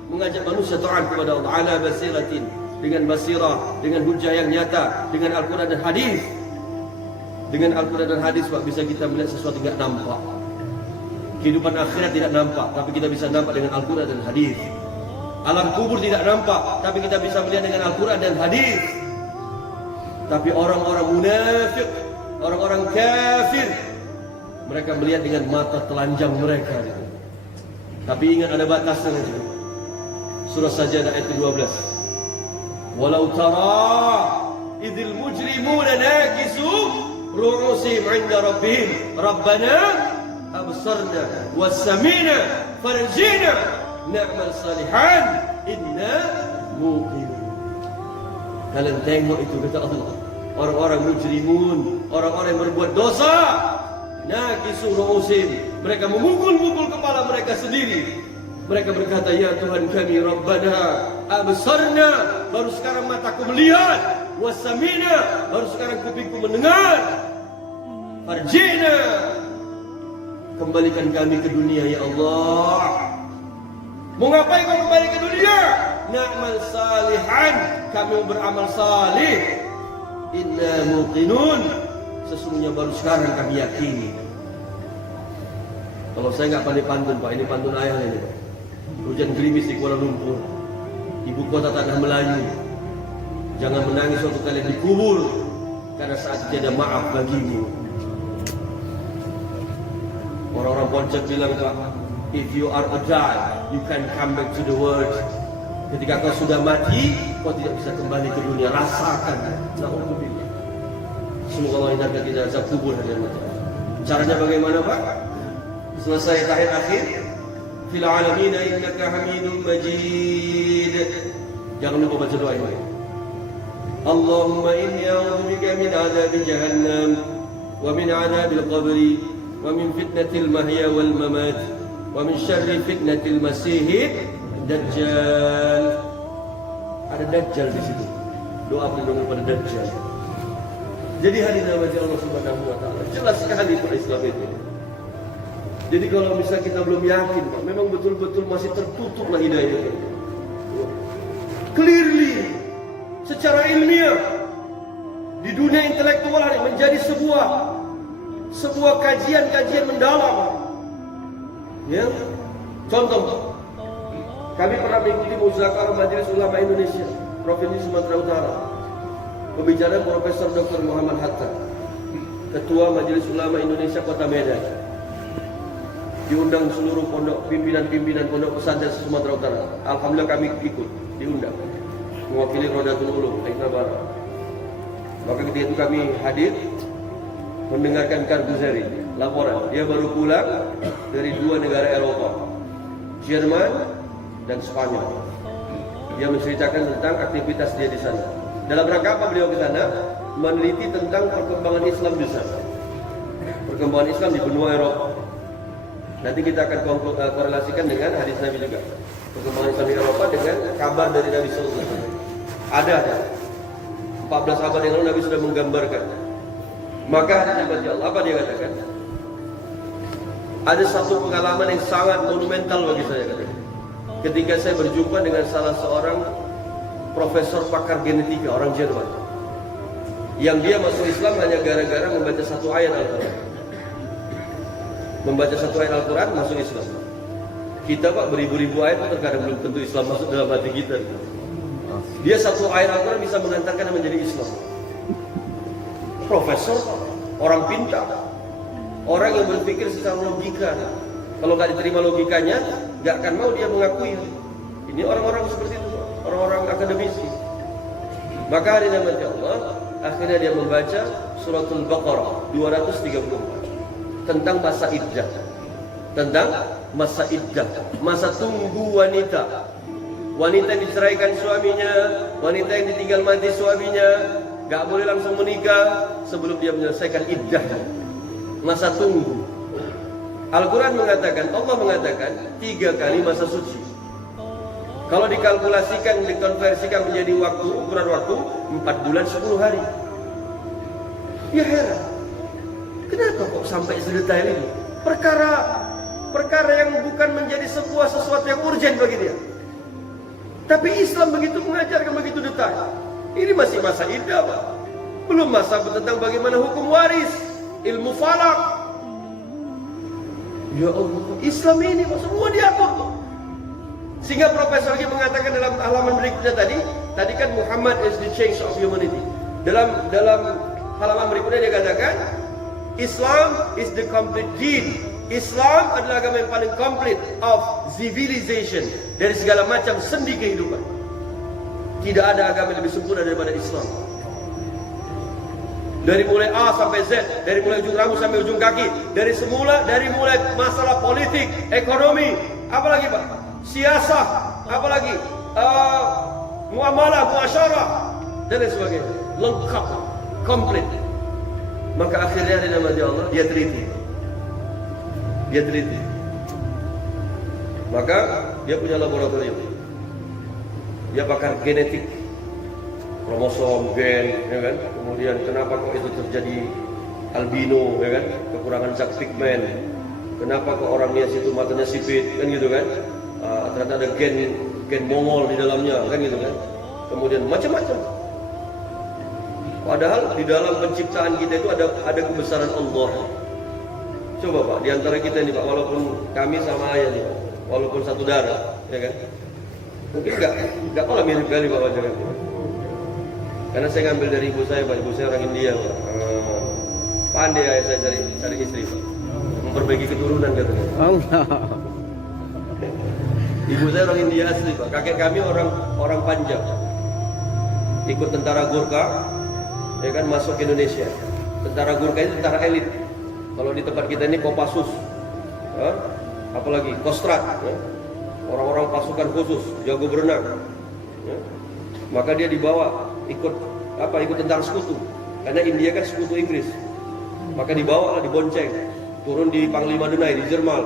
mengajak manusia taat kepada Allah ala basiratin, dengan basirah, dengan hujah yang nyata, dengan Al-Quran dan hadis. Dengan Al-Quran dan hadis Pak, bisa kita melihat sesuatu tidak nampak. Kehidupan akhirat tidak nampak, tapi kita bisa nampak dengan Al-Quran dan hadis. Alam kubur tidak nampak, tapi kita bisa melihat dengan Al-Quran dan hadis. Tapi orang-orang munafik, orang-orang kafir, mereka melihat dengan mata telanjang mereka. Tapi ingat ada batasnya. Surah Sajdah ayat 12. Walau tara idil mujrimuna nakisu ru'usihim 'inda rabbihim rabbana absarna wassamina farjina na'mal salihan inna muqinun. Kalian tengok itu, kata Allah, orang-orang mujrimun, orang-orang yang berbuat dosa, nakisu ru'usihim, mereka memukul-mukul kepala mereka sendiri. Mereka berkata, ya Tuhan kami, Rabbana absarna, baru sekarang mataku melihat, wassamina, baru sekarang kupingku mendengar, farjina, kembalikan kami ke dunia ya Allah. Mau ngapain kau kembali ke dunia? Na'mal salihan, kami beramal salih. Inna muqinun, sesungguhnya baru sekarang kami yakini. Kalau saya nggak pandai pantun Pak, ini pantun ayah ini. Hujan gerimis di Kuala Lumpur, ibu kota tanah Melayu. Jangan menangis suatu kali dikubur, karena saat tiada maaf bagimu. Orang-orang Poncet bilang, Pak, if you are a die, you can come back to the world. Ketika kau sudah mati, kau tidak bisa kembali ke dunia. Rasakan. Semoga Allah hindarkan kita azab kubur dan mati. Caranya bagaimana Pak? Selesai tahiyat akhir, fil alamin innaka hamidum majid. Jangan lupa baca doa ini. Allahumma inni a'udzubika min adzabi jahannam wa min adzabil qabri wa min fitnatil mahya wal mamat wa min syarri fitnatil masihid dajjal. Ada dajjal di situ. Doa perlindungan pada dajjal. Jadi hadirin Allah Subhanahu wa taala, jelas sekali Islam itu. Jadi kalau misalnya kita belum yakin, Pak, memang betul-betul masih tertutup lah hidayah itu. Clearly, secara ilmiah, di dunia intelektual hari menjadi sebuah kajian-kajian mendalam. Ya, contoh, kami pernah mengikuti Muzakarah Majelis Ulama Indonesia, Provinsi Sumatera Utara. Pembicara Profesor Dr. Muhammad Hatta, Ketua Majelis Ulama Indonesia Kota Medan. Diundang seluruh pimpinan pondok pesantren Sumatera Utara. Alhamdulillah kami ikut, diundang. Mewakili Rodatul Ulum, Aina Barat. Maka ketika itu kami hadir mendengarkan Karguzari, laporan. Dia baru pulang dari 2 negara Eropa, Jerman dan Spanyol. Dia menceritakan tentang aktivitas dia di sana. Dalam rangka apa beliau ke sana? Meneliti tentang perkembangan Islam di sana. Perkembangan Islam di benua Eropa. Nanti kita akan korelasikan dengan hadis Nabi juga. Perkembangan Islam di Eropa dengan kabar dari Nabi Sallallahu Alaihi Wasallam. Ada 14 abad yang lalu Nabi sudah menggambarkan. Maka hadis Allah, apa dia katakan? Ada satu pengalaman yang sangat monumental bagi saya katanya. Ketika saya berjumpa dengan salah seorang profesor pakar genetika orang Jerman, yang dia masuk Islam hanya gara-gara membaca satu ayat Al-Quran. Membaca satu ayat Al-Quran masuk Islam. Kita Pak beribu-ribu ayat terkadang belum tentu Islam masuk dalam hati kita. Dia satu ayat Al-Quran bisa mengantarkan menjadi Islam. Profesor, orang pintar, orang yang berpikir secara logika. Kalau nggak diterima logikanya, nggak akan mau dia mengakui. Ini orang-orang seperti itu, orang-orang akademisi. Maka hari nanti Allah, akhirnya dia membaca suratul Baqarah 234 tentang masa iddah, masa tunggu wanita. Wanita yang diceraikan suaminya, wanita yang ditinggal mati suaminya, gak boleh langsung menikah sebelum dia menyelesaikan iddah, masa tunggu. Al-Quran mengatakan, Allah mengatakan 3 kali masa suci. Kalau dikalkulasikan, dikonversikan menjadi waktu, ukuran waktu 4 bulan 10 hari. Ya heran, kenapa kok sampai sedetail ini? Perkara yang bukan menjadi sesuatu yang urgen bagi dia. Tapi Islam begitu mengajarkan begitu detail. Ini masih masa iddah, Pak. Belum masa tentang bagaimana hukum waris, ilmu falak. Ya Allah, Islam ini semua diatur. Sehingga Profesor G mengatakan dalam halaman berikutnya tadi kan Muhammad is the change of humanity. Dalam halaman berikutnya dia katakan, Islam is the complete deen. Islam adalah agama yang paling komplit of civilization, dari segala macam sendi kehidupan. Tidak ada agama yang lebih sempurna daripada Islam. Dari mulai A sampai Z, dari mulai ujung rambut sampai ujung kaki, dari mulai masalah politik, ekonomi, apalagi Pak, siasah, apalagi muamalah, muasyarah, dan lain sebagainya, lengkap, komplit. Maka akhirnya di nama Allah dia teliti. Maka dia punya laboratorium. Dia pakar genetik, kromosom, gen, ya kan? Kemudian kenapa kok itu terjadi albino, ya kan? Kekurangan zat pigmen. Kenapa kok orangnya situ matanya sipit, kan gitu kan? Ternyata ada gen Mongol di dalamnya, kan gitu kan? Kemudian macam-macam. Padahal di dalam penciptaan kita itu ada kebesaran Allah. Coba Pak, di antara kita ini Pak, walaupun kami sama ayah nih, Pak, walaupun satu darah, ya kan? Mungkin enggak malah mirip kali Pak wajahnya. Karena saya ngambil dari ibu saya Pak, ibu saya orang India Pak. Pandai ayah saya cari istri Pak, memperbaiki keturunan katanya. Ibu saya orang India asli Pak, kakek kami orang Panjab, ikut tentara Gurkha, ya kan, masuk ke Indonesia. Tentara Gurkha itu tentara elit. Kalau di tempat kita ini Kopassus, apalagi Kostrad, ya. Orang-orang pasukan khusus, jago berenang, ya. Maka dia dibawa ikut tentara sekutu, karena India kan sekutu Inggris. Maka dibawa lah, dibonceng, turun di Panglima Denai di Jerman.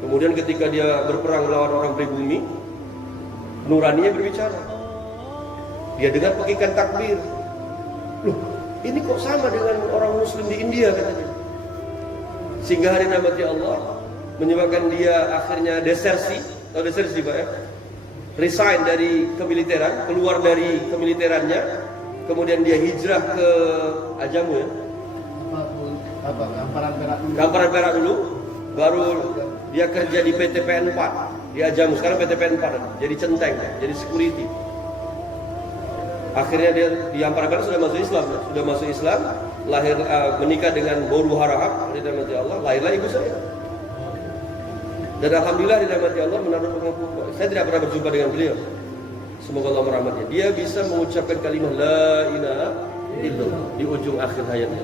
Kemudian ketika dia berperang melawan orang pribumi, nuraninya berbicara. Dia dengar pekikan takbir. Loh, ini kok sama dengan orang Muslim di India katanya. Sehingga hari namanya Allah menyebabkan dia akhirnya desersi Pak ya, resign dari kemiliteran, keluar dari kemiliterannya, kemudian dia hijrah ke Ajamu ya, Gamparan Perak dulu, baru dia kerja di PT PN4 di Ajamu, sekarang PT PN4 jadi centeng, jadi security. Akhirnya dia di Gamparan Perak sudah masuk Islam, lahir menikah dengan Boru Harahap, dirahmati Allah, lahirlah ibu saya. Dan alhamdulillah dirahmati Allah, menurut pengaku, saya tidak pernah berjumpa dengan beliau. Semoga Allah merahmatinya. Dia bisa mengucapkan kalimat la ilaha illallah di ujung akhir hayatnya.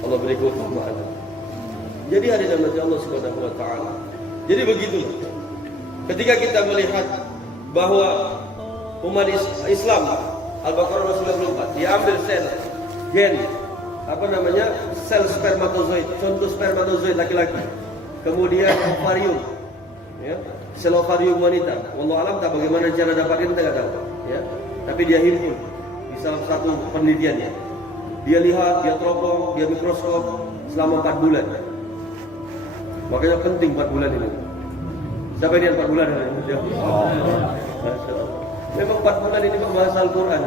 Allah beri keutamaan. Jadi hari dirahmati Allah Subhanahu wa taala. Jadi begitulah. Ketika kita melihat bahwa umat Islam Al-Baqarah 94 diambil sel gen sel spermatozoid, contoh spermatozoid laki-laki, kemudian ovarium, ya, sel ovarium wanita. Wallahu alam tak bagaimana cara dapatnya kita nggak tahu, ya. Tapi dia himpun di salah satu penelitiannya. Dia lihat, dia teropong, dia mikroskop selama 4 bulan. Makanya penting 4 bulan ini. Siapa ini 4 bulan? Memang 4 bulan ini bahasa Al-Quran,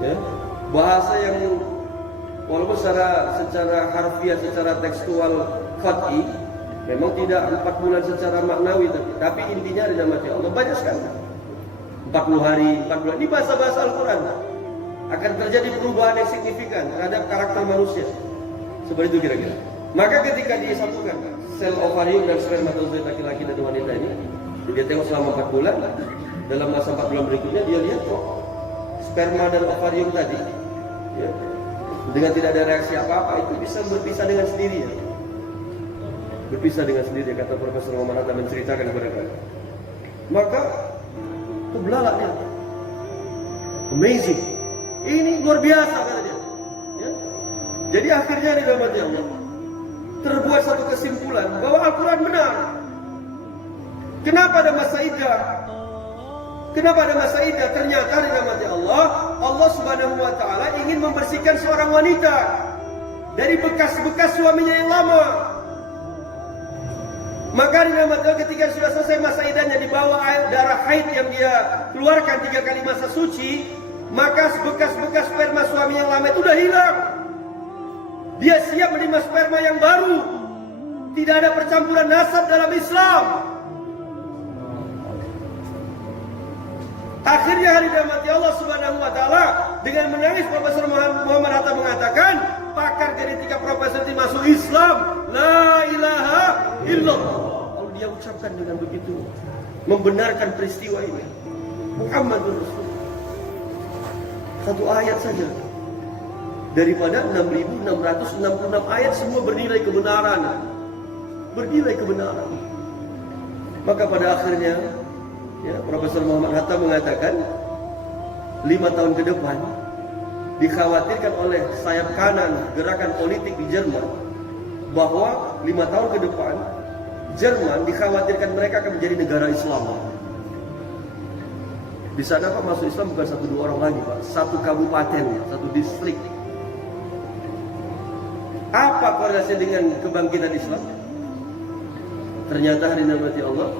ya. Bahasa yang walaupun secara harfiah, secara tekstual qat'i memang tidak 4 bulan secara maknawi, tapi intinya ada mati Allah banyak sekali. 40 hari, 4 bulan. Ini bahasa-bahasa Al-Quran. Akan terjadi perubahan yang signifikan terhadap karakter manusia. Seperti itu kira-kira. Maka ketika disatukan sel ovarium dan spermatozoid laki-laki dan wanita ini, dia tengok selama 4 bulan. Dalam masa 4 bulan berikutnya dia lihat kok sperma dan ovarium tadi, ya, dengan tidak ada reaksi apa-apa itu bisa berpisah dengan sendiri, ya. Berpisah dengan sendiri, kata Profesor Muhammad Hatta menceritakan kepada kami. Maka itu belalaknya amazing, ini luar biasa katanya, ya. Jadi akhirnya di dalam Allah terbuat satu kesimpulan bahwa Al-Quran benar. Kenapa ada masa iddah? Ternyata di dalam Allah Subhanahu wa taala ingin membersihkan seorang wanita dari bekas-bekas suaminya yang lama. Maka di dalam ketika sudah selesai masa iddahnya, dibawa air darah haid yang dia keluarkan 3 kali masa suci, maka bekas-bekas sperma suami yang lama itu sudah hilang. Dia siap menerima sperma yang baru. Tidak ada percampuran nasab dalam Islam. Akhirnya hari dirahmati Allah Subhanahu wa taala, dengan menangis Profesor Muhammad Hatta mengatakan, pakar genetika profesor itu masuk Islam, la ilaha illallah. Lalu dia ucapkan dengan begitu, membenarkan peristiwa ini. Muhammadur Rasulullah. Satu ayat saja. Daripada 6.666 ayat semua bernilai kebenaran. Bernilai kebenaran. Maka pada akhirnya ya, Profesor Muhammad Hatta mengatakan 5 tahun ke depan dikhawatirkan oleh sayap kanan gerakan politik di Jerman bahwa 5 tahun ke depan Jerman dikhawatirkan mereka akan menjadi negara Islam. Di sana Pak masuk Islam bukan 1-2 orang lagi Pak, 1 kabupaten, 1 distrik. Apa korelasi dengan kebangkitan Islam? Ternyata hari dirahmati Allah,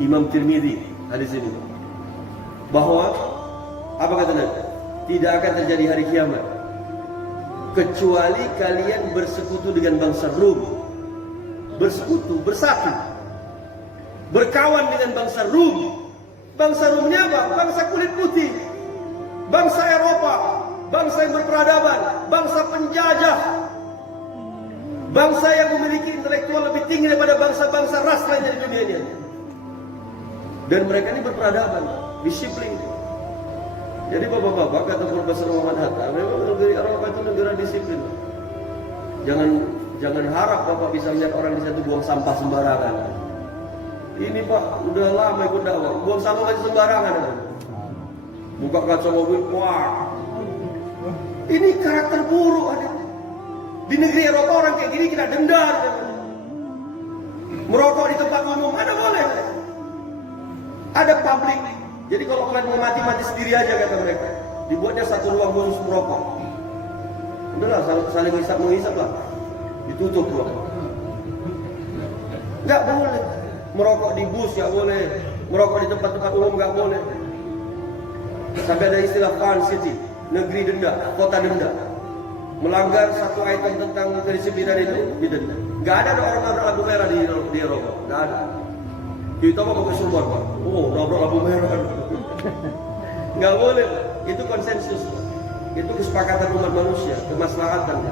Imam Tirmidzi hadis ini bahwa apa kata Nabi? Tidak akan terjadi hari kiamat kecuali kalian bersekutu dengan bangsa Rum, bersekutu, bersatu, berkawan dengan bangsa Rum. Bangsa Rumnya apa? Bangsa kulit putih, bangsa Eropa, bangsa yang berperadaban, bangsa penjajah, bangsa yang memiliki intelektual lebih tinggi daripada bangsa-bangsa ras lainnya di dunia ini. Dan mereka ini berperadaban, disiplin. Jadi bapak-bapak, kata Profesor Muhammad Hatta, memang negara Eropa itu negara disiplin. Jangan harap bapak bisa melihat orang di situ buang sampah sembarangan. Ini Pak, udah lama ikut dakwah, buang sampah masih sembarangan. Buka kaca mobil, wah. Ini karakter buruk ada. Di negeri Eropa orang kayak gini kena denda. Merokok di tempat umum, mana boleh. Ada publik. Jadi kalau kalian mau mati sendiri aja kata mereka. Dibuatnya 1 ruang khusus merokok. Udahlah saling menghisap lah. Ditutup ruang. Nggak boleh. Merokok di bus nggak boleh. Merokok di tempat-tempat umum nggak boleh. Sampai ada istilah Fun City, negeri denda, kota denda. Melanggar 1 item tentang kedisiplinan itu didenda. Nggak ada orang nabrak lampu merah di Eropa. Nggak ada. Kita mau pakai surban Pak. Oh, nabrak lampu merah. Nggak boleh. Itu konsensus. Itu kesepakatan umat manusia, kemaslahatan.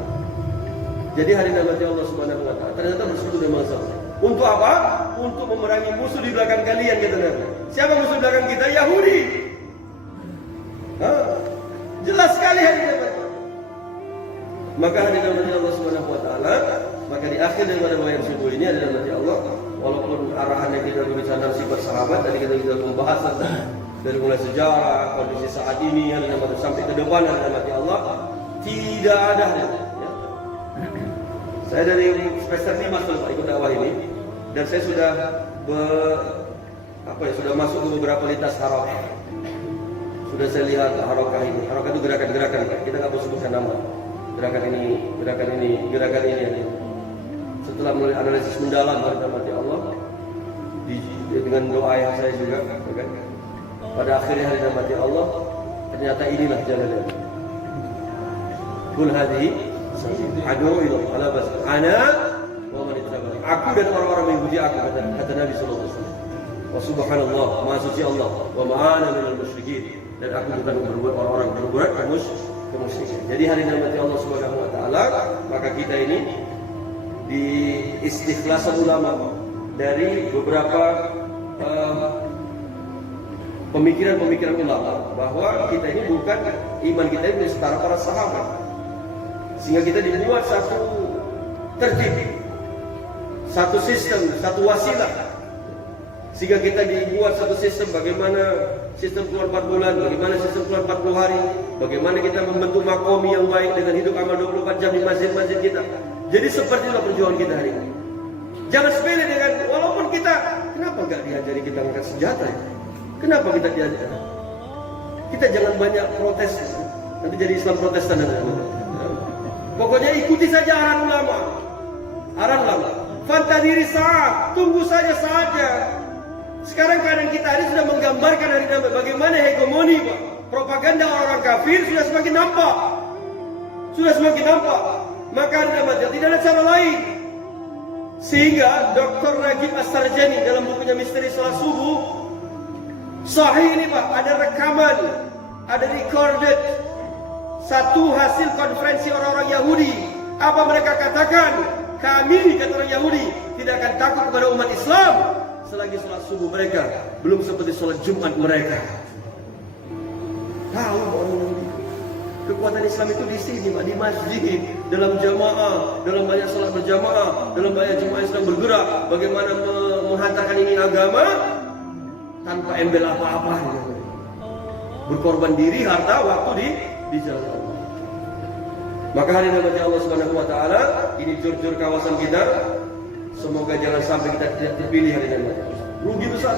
Jadi hari dirahmati Allah Subhanahu wa taala, ternyata bersekutu dengan bangsa. Untuk apa? Untuk memerangi musuh di belakang kalian kata Nabi. Siapa musuh belakang kita? Yahudi. Jelas sekali hari dirahmati. Maka hari dirahmati Allah Subhanahu wa taala, maka di akhir daripada bayar subuh ini ada dirahmati Allah. Walaupun arahannya kita berbicara sifat sahabat, tadi kita sudah membahas dari mulai sejarah, kondisi saat ini, hari dirahmati sampai ke depan hari dirahmati Allah, tidak ada. Ya. Saya dari semester 5 Pak ikut dakwah ini, dan saya sudah sudah masuk ke beberapa lintas harakah. Sudah saya lihat harakah ini. Harakah itu gerakan-gerakan, kita nggak perlu sebutkan nama. Gerakan ini. Setelah mulai analisis mendalam dari Allah, dengan doa yang saya juga, kan? Pada akhirnya hari dirahmati Allah, ternyata inilah jalannya. Kul hadhihi adu ila ala bas ana wa man ittaba'ani. Aku dan orang-orang yang mengikuti aku, kata Nabi sallallahu alaihi wasallam. Wa subhanallah, maha suci Allah, wa ma'ana minal musyrikin. Dan aku bukan berbuat orang-orang berbuat kemusyrikan. Jadi hari dirahmati Allah Subhanahu wa taala, maka kita ini di istikhlasan ulama dari beberapa pemikiran ulama bahwa kita ini bukan iman kita ini setara para sahabat, sehingga kita dibuat satu tertib, satu sistem, satu wasilah, sehingga kita dibuat satu sistem bagaimana sistem keluar 4 bulan, bagaimana sistem keluar 40 hari, bagaimana kita membentuk makomi yang baik dengan hidup amal 24 jam di masjid-masjid kita. Jadi seperti itulah perjuangan kita hari ini. Jangan sepele dengan, walaupun kita, kenapa nggak diajari kita angkat senjata ya? Kenapa kita diajari? Kita jangan banyak protes, nanti jadi Islam Protestan. Pokoknya ikuti saja arahan ulama. Arahan ulama. Fantadiri saat, tunggu saja saatnya. Sekarang keadaan kita ini sudah menggambarkan hari ini bagaimana hegemoni, Pak. Propaganda orang kafir sudah semakin nampak. Maka tidak ada cara lain. Sehingga Dr. Ragib As-Sarjani dalam bukunya Misteri Salat Subuh Sahih ini Pak, ada rekaman, ada recorded. Satu hasil konferensi orang-orang Yahudi. Apa mereka katakan? Kami, kata orang Yahudi, tidak akan takut kepada umat Islam selagi sholat subuh mereka belum seperti sholat Jumat mereka. Tahu orang Yahudi. Kekuatan Islam itu di sini Pak, di masjid, dalam jamaah, dalam banyak sholat berjamaah, dalam banyak jemaah Islam bergerak. Bagaimana menghantarkan ini agama tanpa embel apa-apa. Berkorban diri, harta, waktu di jalan Allah. Maka hari ini Allah Subhanahu wa taala, ini jur-jur kawasan kita. Semoga jangan sampai kita tidak terpilih hari ini. Rugi besar.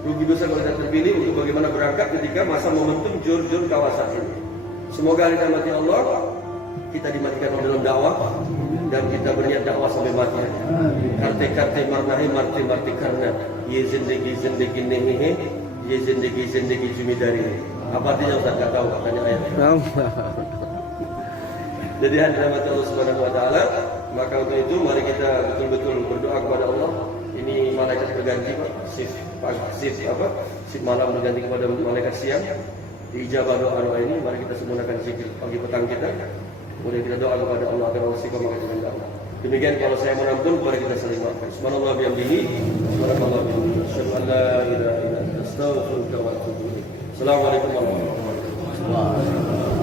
Rugi besar kalau kita terpilih untuk bagaimana berangkat ketika masa momentum jur-jur kawasan ini. Semoga hari ini Allah kita dimatikan dalam dakwah dan kita berniat dakwah sampai mati. Karte-karte marnahi marti karena ye zindagi nehihe, ye zindagi jumidari. Apa artinya Ustaz? Enggak tahu katanya ayat. Jadi hadirat Allah Subhanahu wa taala, maka untuk itu mari kita betul-betul berdoa kepada Allah. Ini malaikat berganti shift malam berganti kepada malaikat siang. Diijabah doa ini, mari kita sempurnakan zikir pagi petang kita. Kemudian kita doa kepada Allah agar Allah istiqomah dengan dakwah. Demikian kalau saya menampun, mari kita saling maafkan. Subhanallah bihamdihi, subhanallah bihamdihi. Asyhadu an la ilaha illa anta, astaghfiruka wa atubu ilaik. Assalamualaikum warahmatullahi wabarakatuh.